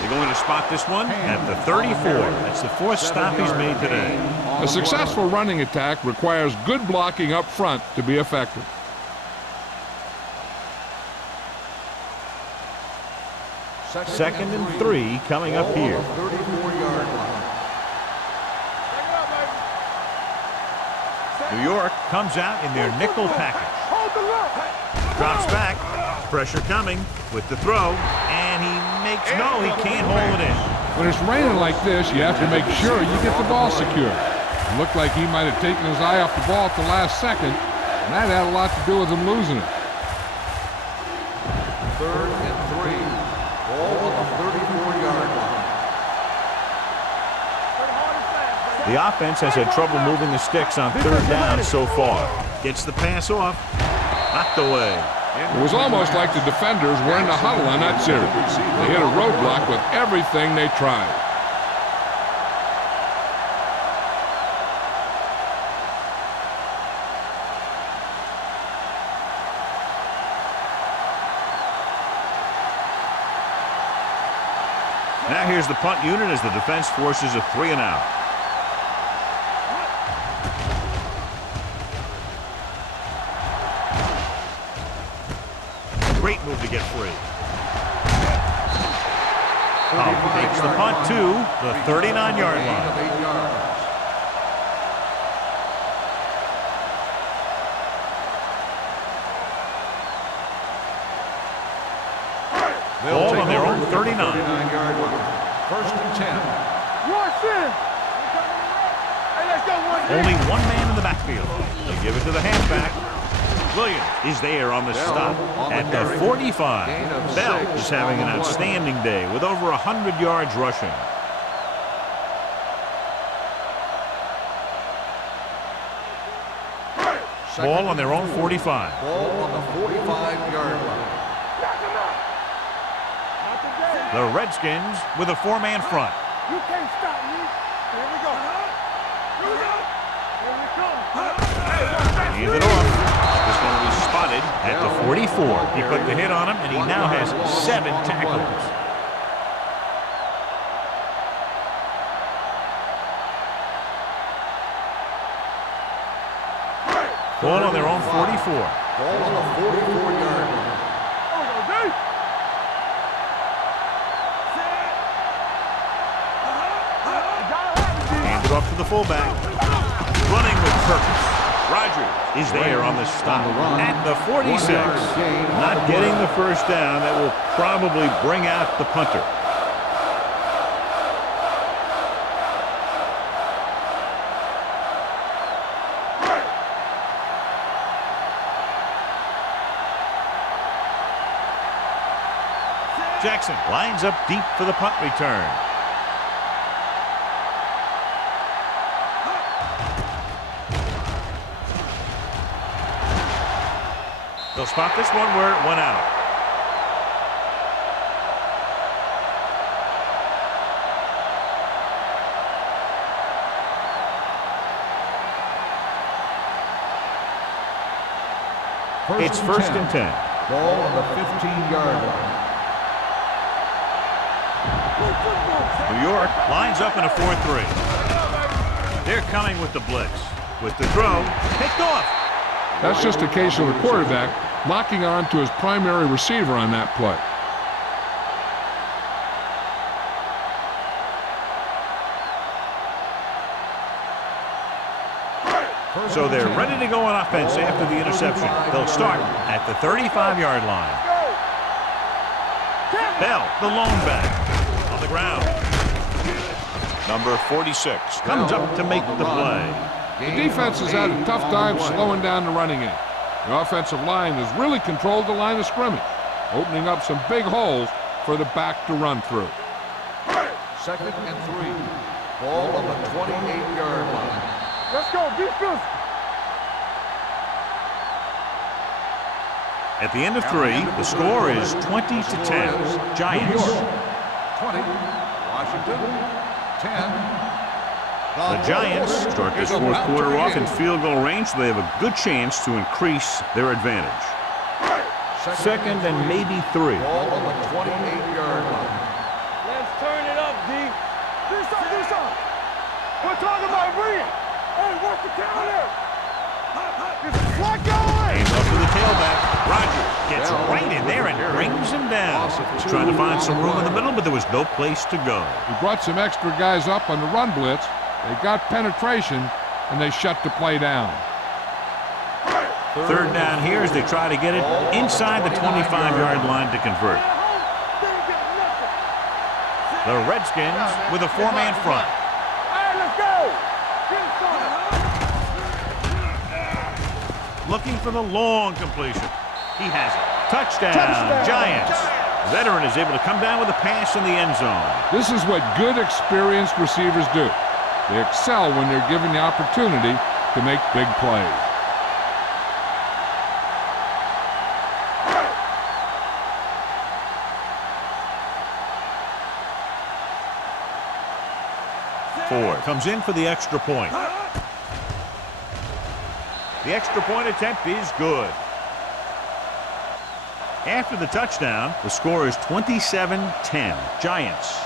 They're going to spot this one at the 34. That's the 4th stop he's made today. A successful running attack requires good blocking up front to be effective. Second and 3 coming up here. 34-yard line. New York comes out in their nickel package. Drops back. Pressure coming with the throw. And he makes no, he can't hold it in. When it's raining like this, you have to make sure you get the ball secure. It looked like he might have taken his eye off the ball at the last second, and that had a lot to do with him losing it. 3rd and 3. Ball on the 34-yard line. The offense has had trouble moving the sticks on third down so far. Gets the pass off. Knocked away. It was almost like the defenders were in the huddle on that series. They hit a roadblock with everything they tried. Now here's the punt unit as the defense forces a 3 and out. Great move to get free. Takes the punt to the 39-yard line. Ball on their own 39. 39-yard line. 1st and 10. Hey, let's go. Only one man in the backfield. They give it to the halfback. Williams is there on the stop at the 45. Bell is having an outstanding day with over 100 yards rushing. Ball on their own 45. Ball on the 45-yard line. The Redskins with a four-man front. You can't stop me. Here we go. Here we go. Here we come. Handed off. This one was spotted at the 44. He put the hit on him, and he now has 7 tackles. Ball on their own 44. Ball on the 44-yard line. Handed off to the fullback. Running with purpose. Rogers is there on the stop at the 46. Not getting the first down. That will probably bring out the punter. Jackson lines up deep for the punt return. They'll spot this one where it went out. It's first and 10. Ball on the 15-yard line. New York lines up in a 4-3. They're coming with the blitz. With the throw, picked off. That's just a case of the quarterback locking on to his primary receiver on that play. So they're ready to go on offense after the interception. They'll start at the 35-yard line. Bell, the lone back, on the ground. Number 46 comes up to make the play. The defense has had a tough time slowing down the running game. The offensive line has really controlled the line of scrimmage, opening up some big holes for the back to run through. Second and 3. Ball on the 28-yard line. Let's go. Defense. At the end of 3, the score is 20-10. Giants. 20. Washington. 10. The Giants start this fourth quarter off in field goal range, so they have a good chance to increase their advantage. Second and maybe 3. Ball on the 28-yard line. Let's turn it up, D. Do something. We're talking about bringing. Hey, what's the counter? Just flat going. Hands off to the tailback. Rogers gets right in there and brings him down. Trying to find some room in the middle, but there was no place to go. He brought some extra guys up on the run blitz. They got penetration, and they shut the play down. Third down here as they try to get it inside the 25-yard line to convert. The Redskins with a four-man front. All right, let's go. Looking for the long completion. He has it. Touchdown, Giants. The veteran is able to come down with a pass in the end zone. This is what good, experienced receivers do. They excel when they're given the opportunity to make big plays. Ford comes in for the extra point. The extra point attempt is good. After the touchdown, the score is 27-10. Giants.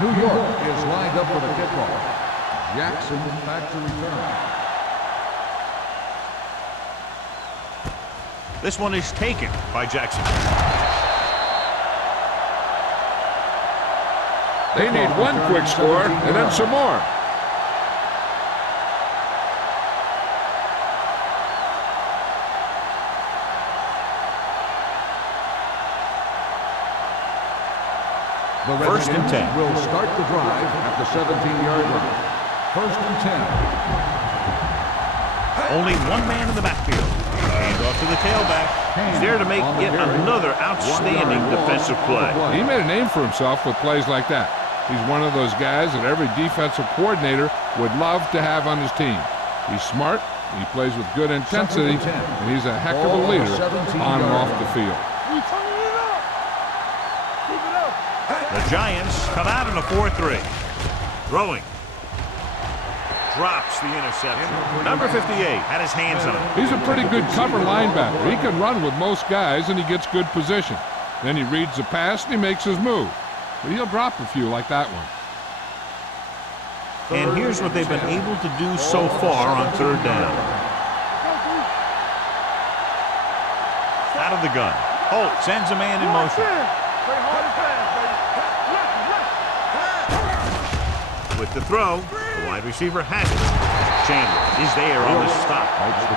New York is lined up for the kickoff. Jackson back to return. This one is taken by Jackson. They need one quick score and then some more. The First and 10. will start the drive at the 17-yard line. First and 10. Only one man in the backfield. Hand off to the tailback. He's there to make yet another outstanding defensive play. He made a name for himself with plays like that. He's one of those guys that every defensive coordinator would love to have on his team. He's smart, he plays with good intensity, and he's a heck of a leader on and off the field. The Giants come out in a 4-3. Throwing. Drops the interception. Number 58 had his hands on it. He's a pretty good cover linebacker. He can run with most guys, and he gets good position. Then he reads the pass, and he makes his move. But he'll drop a few like that one. And here's what they've been able to do so far on third down. Out of the gun. Holt sends a man in motion. With the throw, the wide receiver has it. Chandler is there on the stop.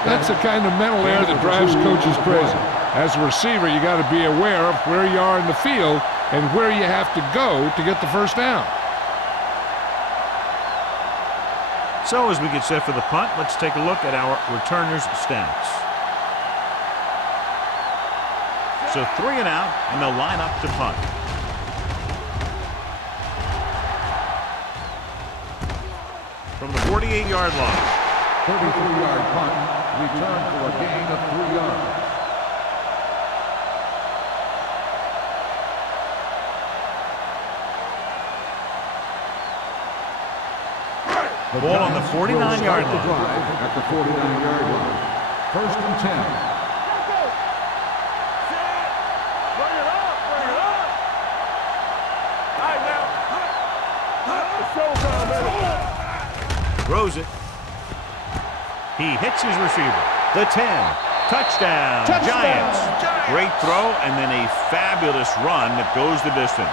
That's the kind of mental error that drives coaches crazy. As a receiver, you got to be aware of where you are in the field and where you have to go to get the first down. So as we get set for the punt, let's take a look at our returners' stats. So 3 and out, and they'll line up to punt. From the 48-yard line. 33-yard punt, return for a gain of 3 yards. The ball on the 49-yard line. At the 49-yard line. First and 10. Throws it. He hits his receiver. The 10. Touchdown. Giants. Great throw and then a fabulous run that goes the distance.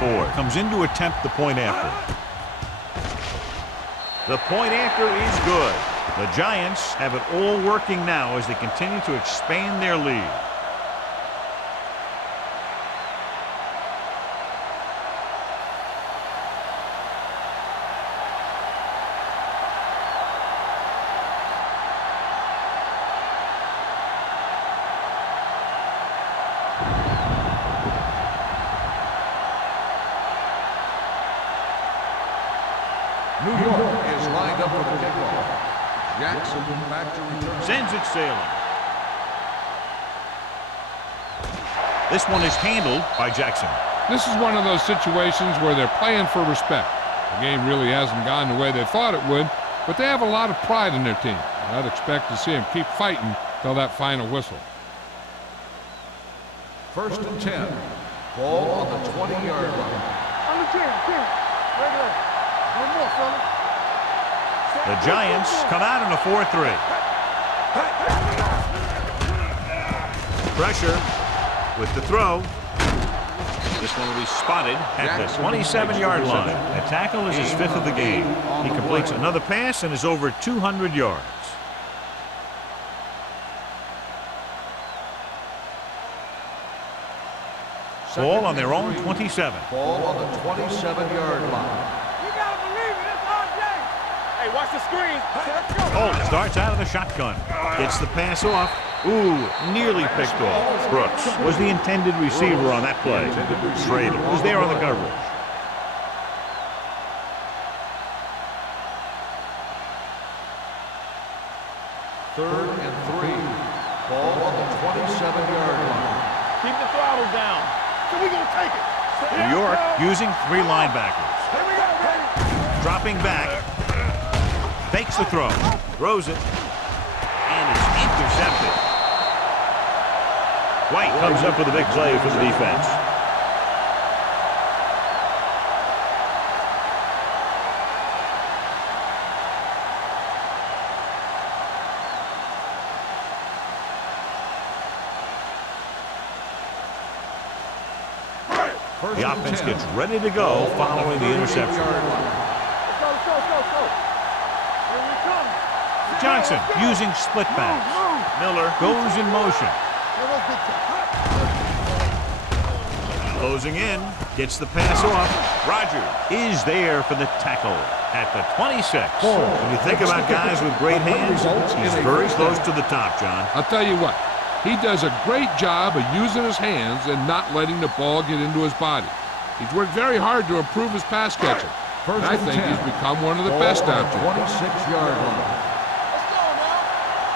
Ford comes in to attempt the point after. The point after is good. The Giants have it all working now as they continue to expand their lead. New York is lined up for the kickoff. Jackson back to return. Sends it sailing. This one is handled by Jackson. This is one of those situations where they're playing for respect. The game really hasn't gone the way they thought it would, but they have a lot of pride in their team. I'd expect to see them keep fighting till that final whistle. First and 10. Ball on the 20-yard line. On the 10. Regular. One more, fella. The Giants come out in a 4-3. Pressure with the throw. This one will be spotted at the 27-yard line. That tackle is his 5th of the game. He completes another pass and is over 200 yards. Ball on their own 27. Ball on the 27-yard line. Hey, watch the screen. Holt starts out of the shotgun. Gets the pass off. Ooh, nearly picked off. Brooks was the intended receiver on that play. Schrader was there on the coverage. Third and 3. Ball on the 27-yard line. Keep the throttle down. So we're going to take it. New York using 3 linebackers. Here we go, baby. Dropping back. Fakes the throw. Throws it. And it's intercepted. White comes up with a big play for the defense. The offense gets ready to go following the interception. Let's go. Here we come. Johnson using split pass. Miller goes in motion. Closing in, gets the pass off. Rogers is there for the tackle at the 26. When you think about guys with great hands, he's very close to the top, John. I'll tell you what, he does a great job of using his hands and not letting the ball get into his body. He's worked very hard to improve his pass catching. And I think he's become one of the best out there. 26-yard line. Let's go now.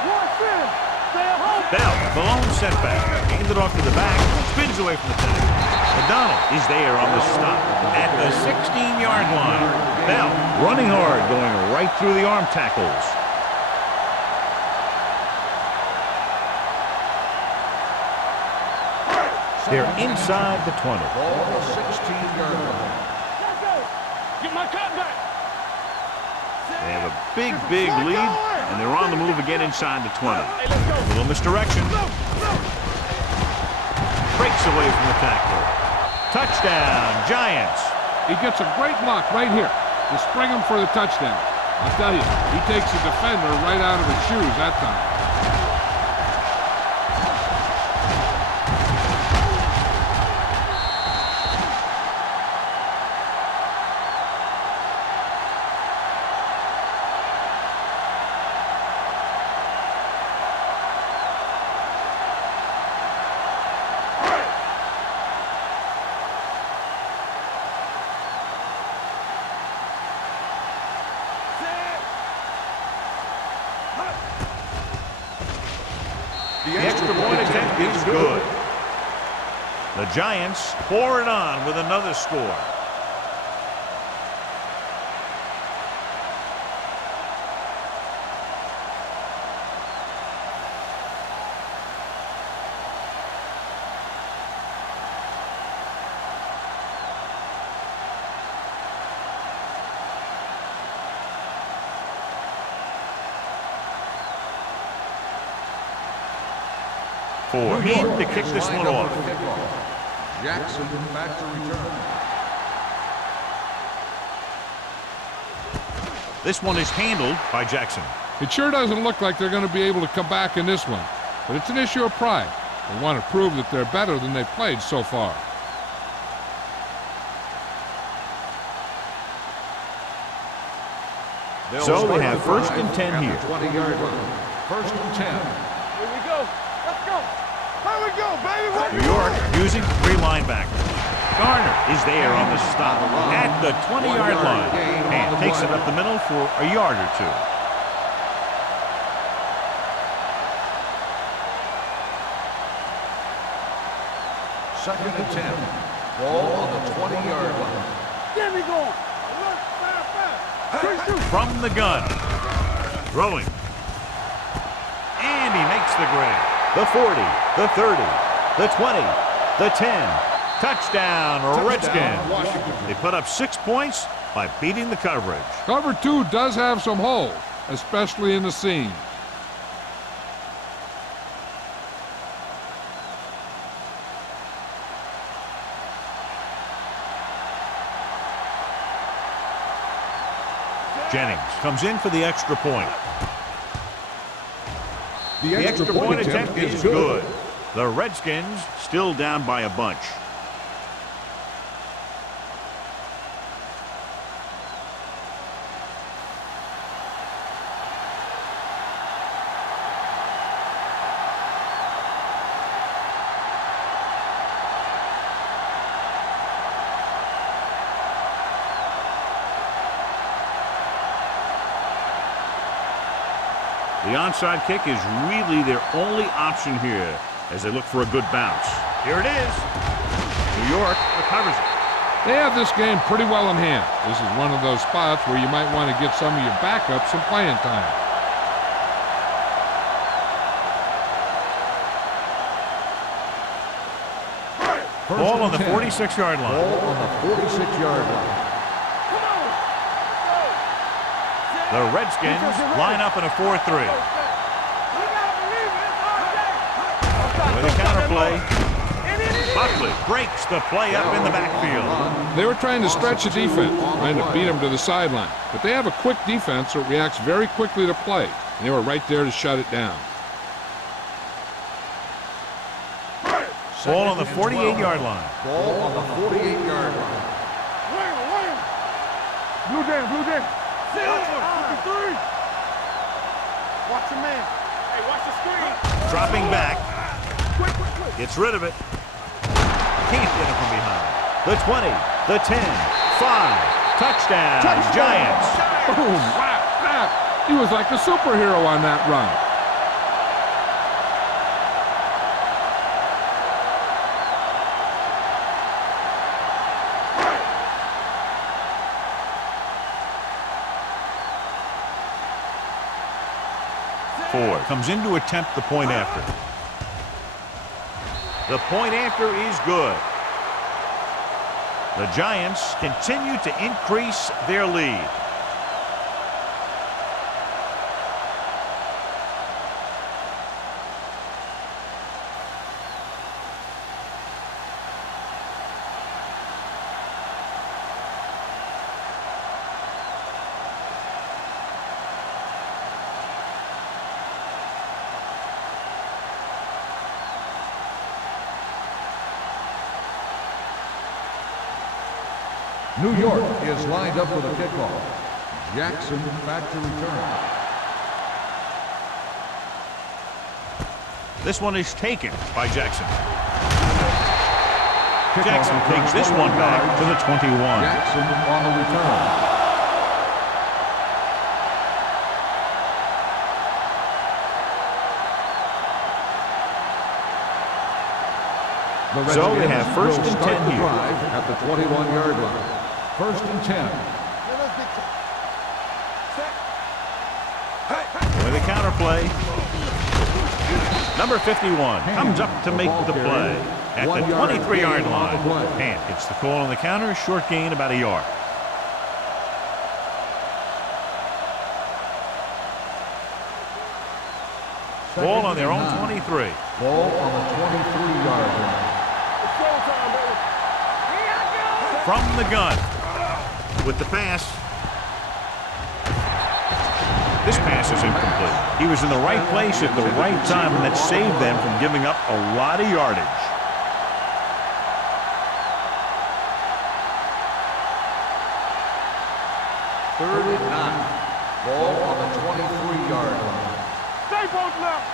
Watch in. Stay at home. Bell, the lone setback. Handed off to the back, spins away from the tackle. O'Donnell is there on the stop at the 16-yard line. Bell running hard, going right through the arm tackles. They're inside the 20. Ball on the 16-yard line. Get my cut back. They have a big lead, and they're on the move again inside the 20. Hey, let's go. A little misdirection. Breaks away from the tackle. Touchdown, Giants. He gets a great block right here to spring him for the touchdown. I'll tell you, he takes the defender right out of his shoes that time. The extra point attempt is good. The Giants pour it on with another score. For him to kick this one off. Jackson back to return. This one is handled by Jackson. It sure doesn't look like they're going to be able to come back in this one, but it's an issue of pride. They want to prove that they're better than they've played so far. So they have first and 10 here. 20-yard line. First and 10. Here we go. Let's go. Here we go, baby. New York using three linebackers. Garner is there on the stop at the 20-yard line and takes it up the middle for a yard or two. Second and 10. Ball on the 20-yard line. Get me going. From the gun. Throwing. And he makes the grab. The 40, the 30, the 20, the 10. Touchdown, Redskins. They put up 6 points by beating the coverage. Cover 2 does have some holes, especially in the seam. Jennings comes in for the extra point. The extra point attempt is good. The Redskins still down by a bunch. The onside kick is really their only option here as they look for a good bounce. Here it is. New York recovers it. They have this game pretty well in hand. This is one of those spots where you might want to get some of your backups some playing time. Ball on the 46-yard line. Ball on the 46-yard line. The Redskins line up in a 4-3. With a counter play. Buckley breaks the play up in the backfield. They were trying to stretch the defense, trying to beat him to the sideline. But they have a quick defense that reacts very quickly to play. And they were right there to shut it down. Ball on the 48-yard line. Ball on the 48-yard line. Blue jam. Watch your man. Hey, watch the screen. Dropping back. Gets rid of it. Can't get it from behind. The 20, the 10, 5. Touchdown, Giants. Boom, whap, whap. He was like a superhero on that run. Ford comes in to attempt the point after. The point after is good. The Giants continue to increase their lead. New York is lined up for the kickoff. Jackson back to return. This one is taken by Jackson. Jackson takes this one back to the 21. Jackson on the return. So they have first and 10 here. At the 21-yard line. First and 10. With a counter play. Number 51 comes up to make the play at the 23-yard line. And it's the call on the counter. Short gain about a yard. Ball on their own 23. Ball on the 23-yard line. From the gun. With the pass. This pass is incomplete. He was in the right place at the right time, and that saved them from giving up a lot of yardage. Third and 9. Ball on the 23-yard line. Stay both left.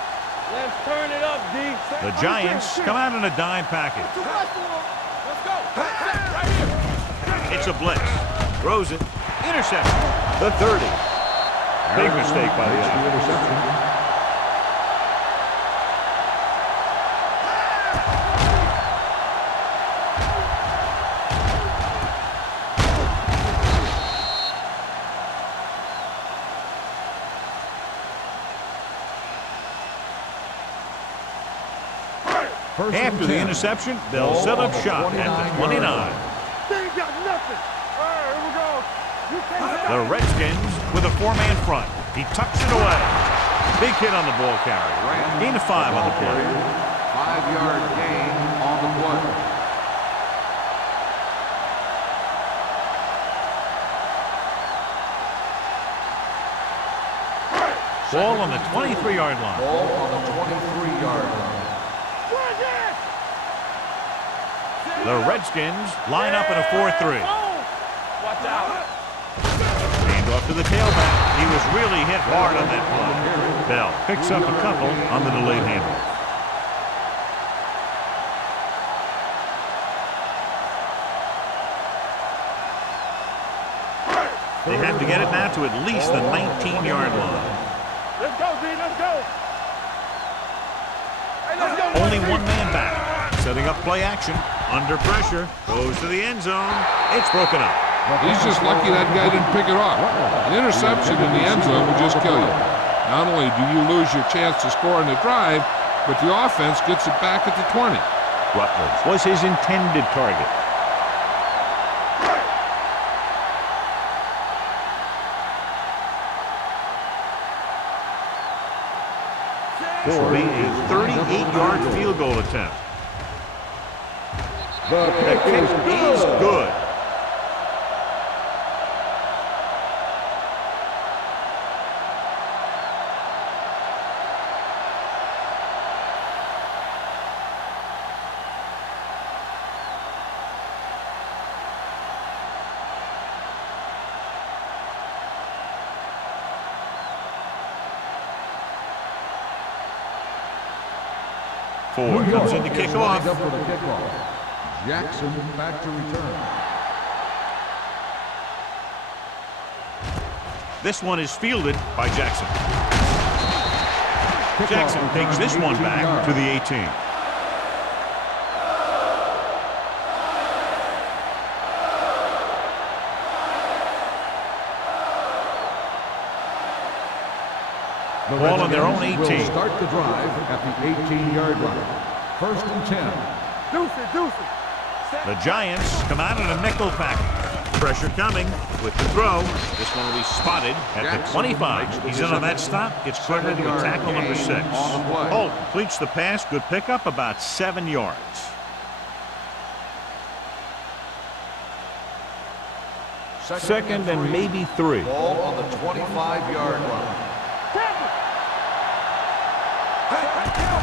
Let's turn it up, D. The Giants come out in a dime package. Let's go. Right here. It's a blitz. Throws it. Interception. The 30. Big mistake by the offense. After the interception, they'll set up shop at the 29. They ain't got nothing. All right, here we go. You can't The Redskins with a four-man front. He tucks it away. Big hit on the ball carrier. Gain of 5 on the play. 5-yard gain on the play. Ball on the 23-yard line. Ball on the 23-yard line. The Redskins line up in a 4-3. Watch out. Hand off to the tailback. He was really hit hard on that play. Bell picks up a couple on the delayed handoff. They have to get it now to at least the 19-yard line. Let's go, D. Let's go. Hey, let's go. Only one man back. Setting up play action. Under pressure. Goes to the end zone. It's broken up. He's just lucky that guy didn't pick it off. An interception in the end zone will just kill you. Not only do you lose your chance to score in the drive, but the offense gets it back at the 20. Rutledge was his intended target. This will be a 38-yard field goal attempt. The The kick kick is is good. good. Ford comes in to kick is off. lined up for the kickoff. Jackson back to return. This one is fielded by Jackson. Jackson takes this one back to the 18. The Ball on their own Redskins 18. will start the drive at the 18-yard line. First and 10. Deuce it. The Giants come out in a nickel pack. Pressure coming with the throw. This one will be spotted at the 25. He's in on that stop. Gets credited with tackle number 6. Holt completes the pass. Good pickup, about 7 yards. Second and maybe 3. Ball on the 25-yard line.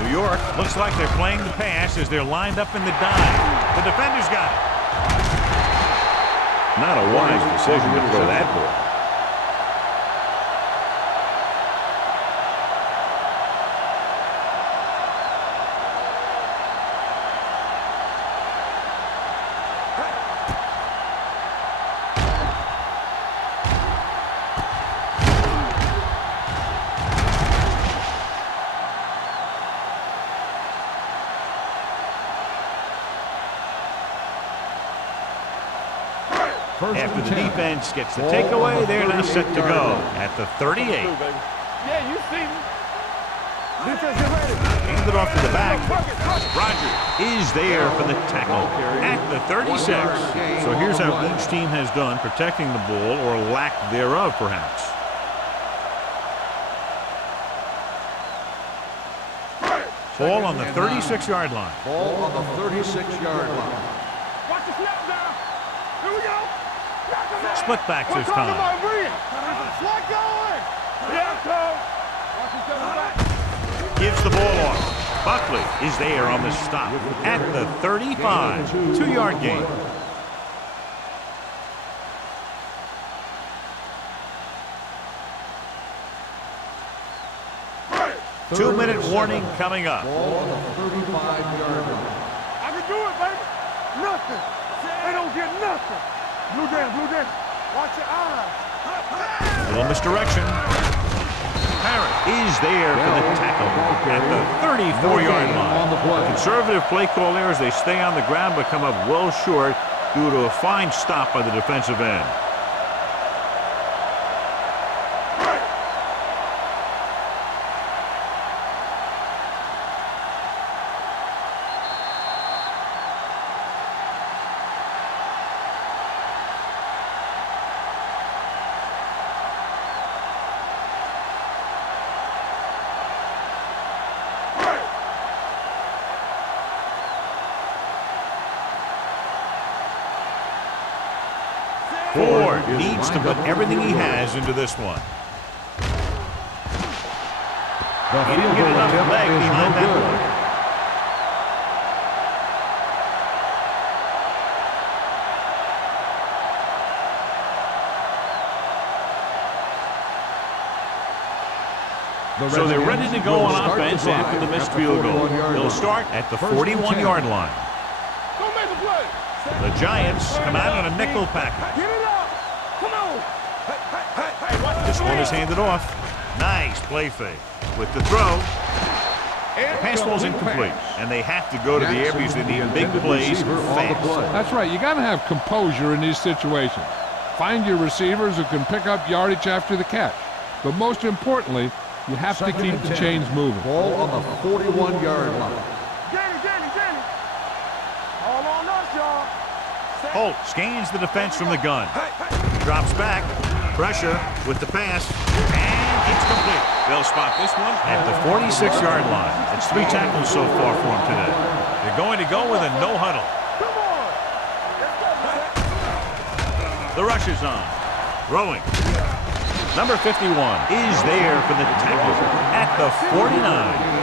New York looks like they're playing the pass as they're lined up in the dime. The defender's got it. Not a wise decision to throw that ball. After the defense gets the takeaway, they're now set to go at the 38. Yeah, you see me. Defense, get ready. Handed off to the back. Roger is there for the tackle at the 36. So here's how each team has done protecting the ball, or lack thereof, perhaps. Ball on the 36-yard line. Ball on the 36-yard line. Watch the snap down. Here we go. Split backs this We're talking time. about Reed. Slide going. Yeah, coach. Watch him coming back. Gives the ball off. Buckley is there on the stop at the 35. 2-yard gain. Two-minute warning coming up. Ball on the 35-yard line. I can do it, baby. Nothing. They don't get nothing. Blue down. Watch your eyes. A little misdirection. Parrott is there for the tackle at the 34-yard line. Conservative play call there as they stay on the ground but come up well short due to a fine stop by the defensive end. Ford needs to put everything he has into this one. He didn't get enough leg behind that one. So they're ready to go on offense after the missed field goal. They'll start at the 41-yard line. Don't make a play. The Giants come out on a nickel package. Get it up. Come on. This one is handed off. Nice play fake. With the throw, the pass ball's incomplete, and they have to go to the areas that need big plays fast. That's right. You got to have composure in these situations. Find your receivers who can pick up yardage after the catch. But most importantly, you have to keep the chains moving. Ball on the 41-yard line. Jenny. All on us, y'all. Holt scans the defense from the gun. Drops back. Pressure with the pass. And it's complete. They'll spot this one at the 46-yard line. It's 3 tackles so far for him today. They're going to go with a no huddle. Come on, The rush is on. Throwing. Number 51 is there for the tackle at the 49.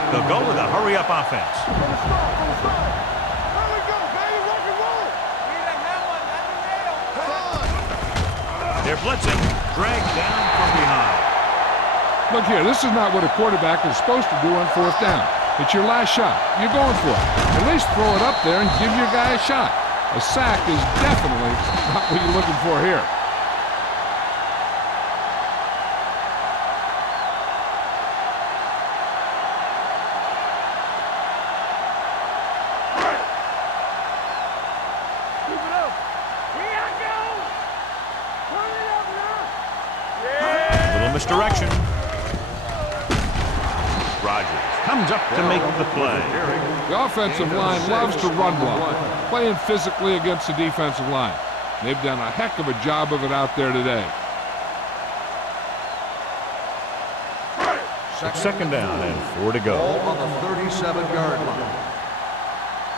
They'll go with a hurry-up offense. They're blitzing, dragged down from behind. Look here, this is not what a quarterback is supposed to do on 4th down. It's your last shot. You're going for it. At least throw it up there and give your guy a shot. A sack is definitely not what you're looking for here. Little misdirection. Rodgers comes up to make the play. The offensive line loves to run block, playing physically against the defensive line. They've done a heck of a job of it out there today. Second down and 4 to go. Ball on the 37-yard line.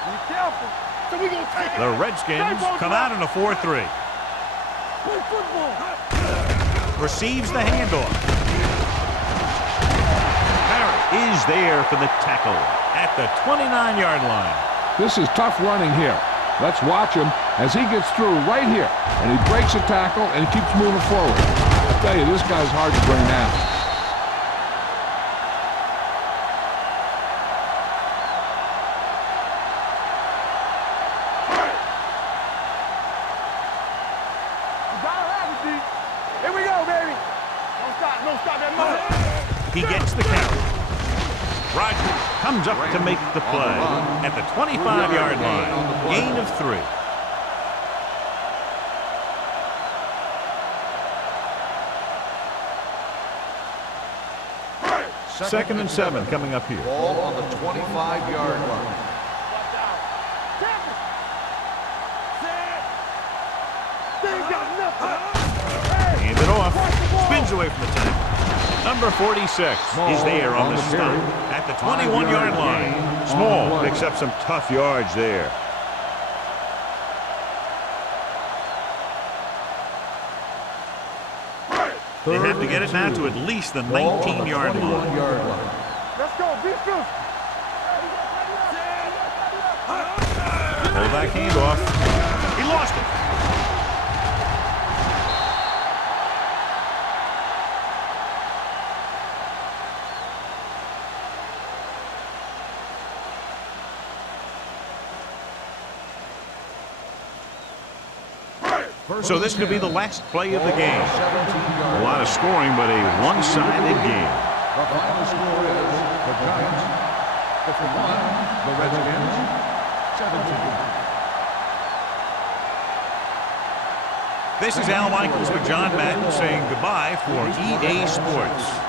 Be careful. So we gonna take The Redskins come out in a 4-3. Play football. Receives the handoff. Harris is there for the tackle at the 29-yard line. This is tough running here. Let's watch him as he gets through right here. And he breaks a tackle and he keeps moving forward. I tell you, this guy's hard to bring down. Here we go, baby. Don't stop that mother. He gets the carry. Rodgers comes up to make the play at the 25-yard line. Gain of 3. Second and 7 coming up here. Ball on the 25-yard line. Hand it off. Spins away from the tackle. Number 46 is there on the stop at the 21-yard line. Small picks up some tough yards there. They have to get it now to at least the 19-yard line. Let's go, defense. Pull that handoff. He lost it. So this could be the last play of the game. A lot of scoring, but a one-sided game. The final score is the Giants 51, the Redskins 17. This is Al Michaels with John Madden saying goodbye for EA Sports.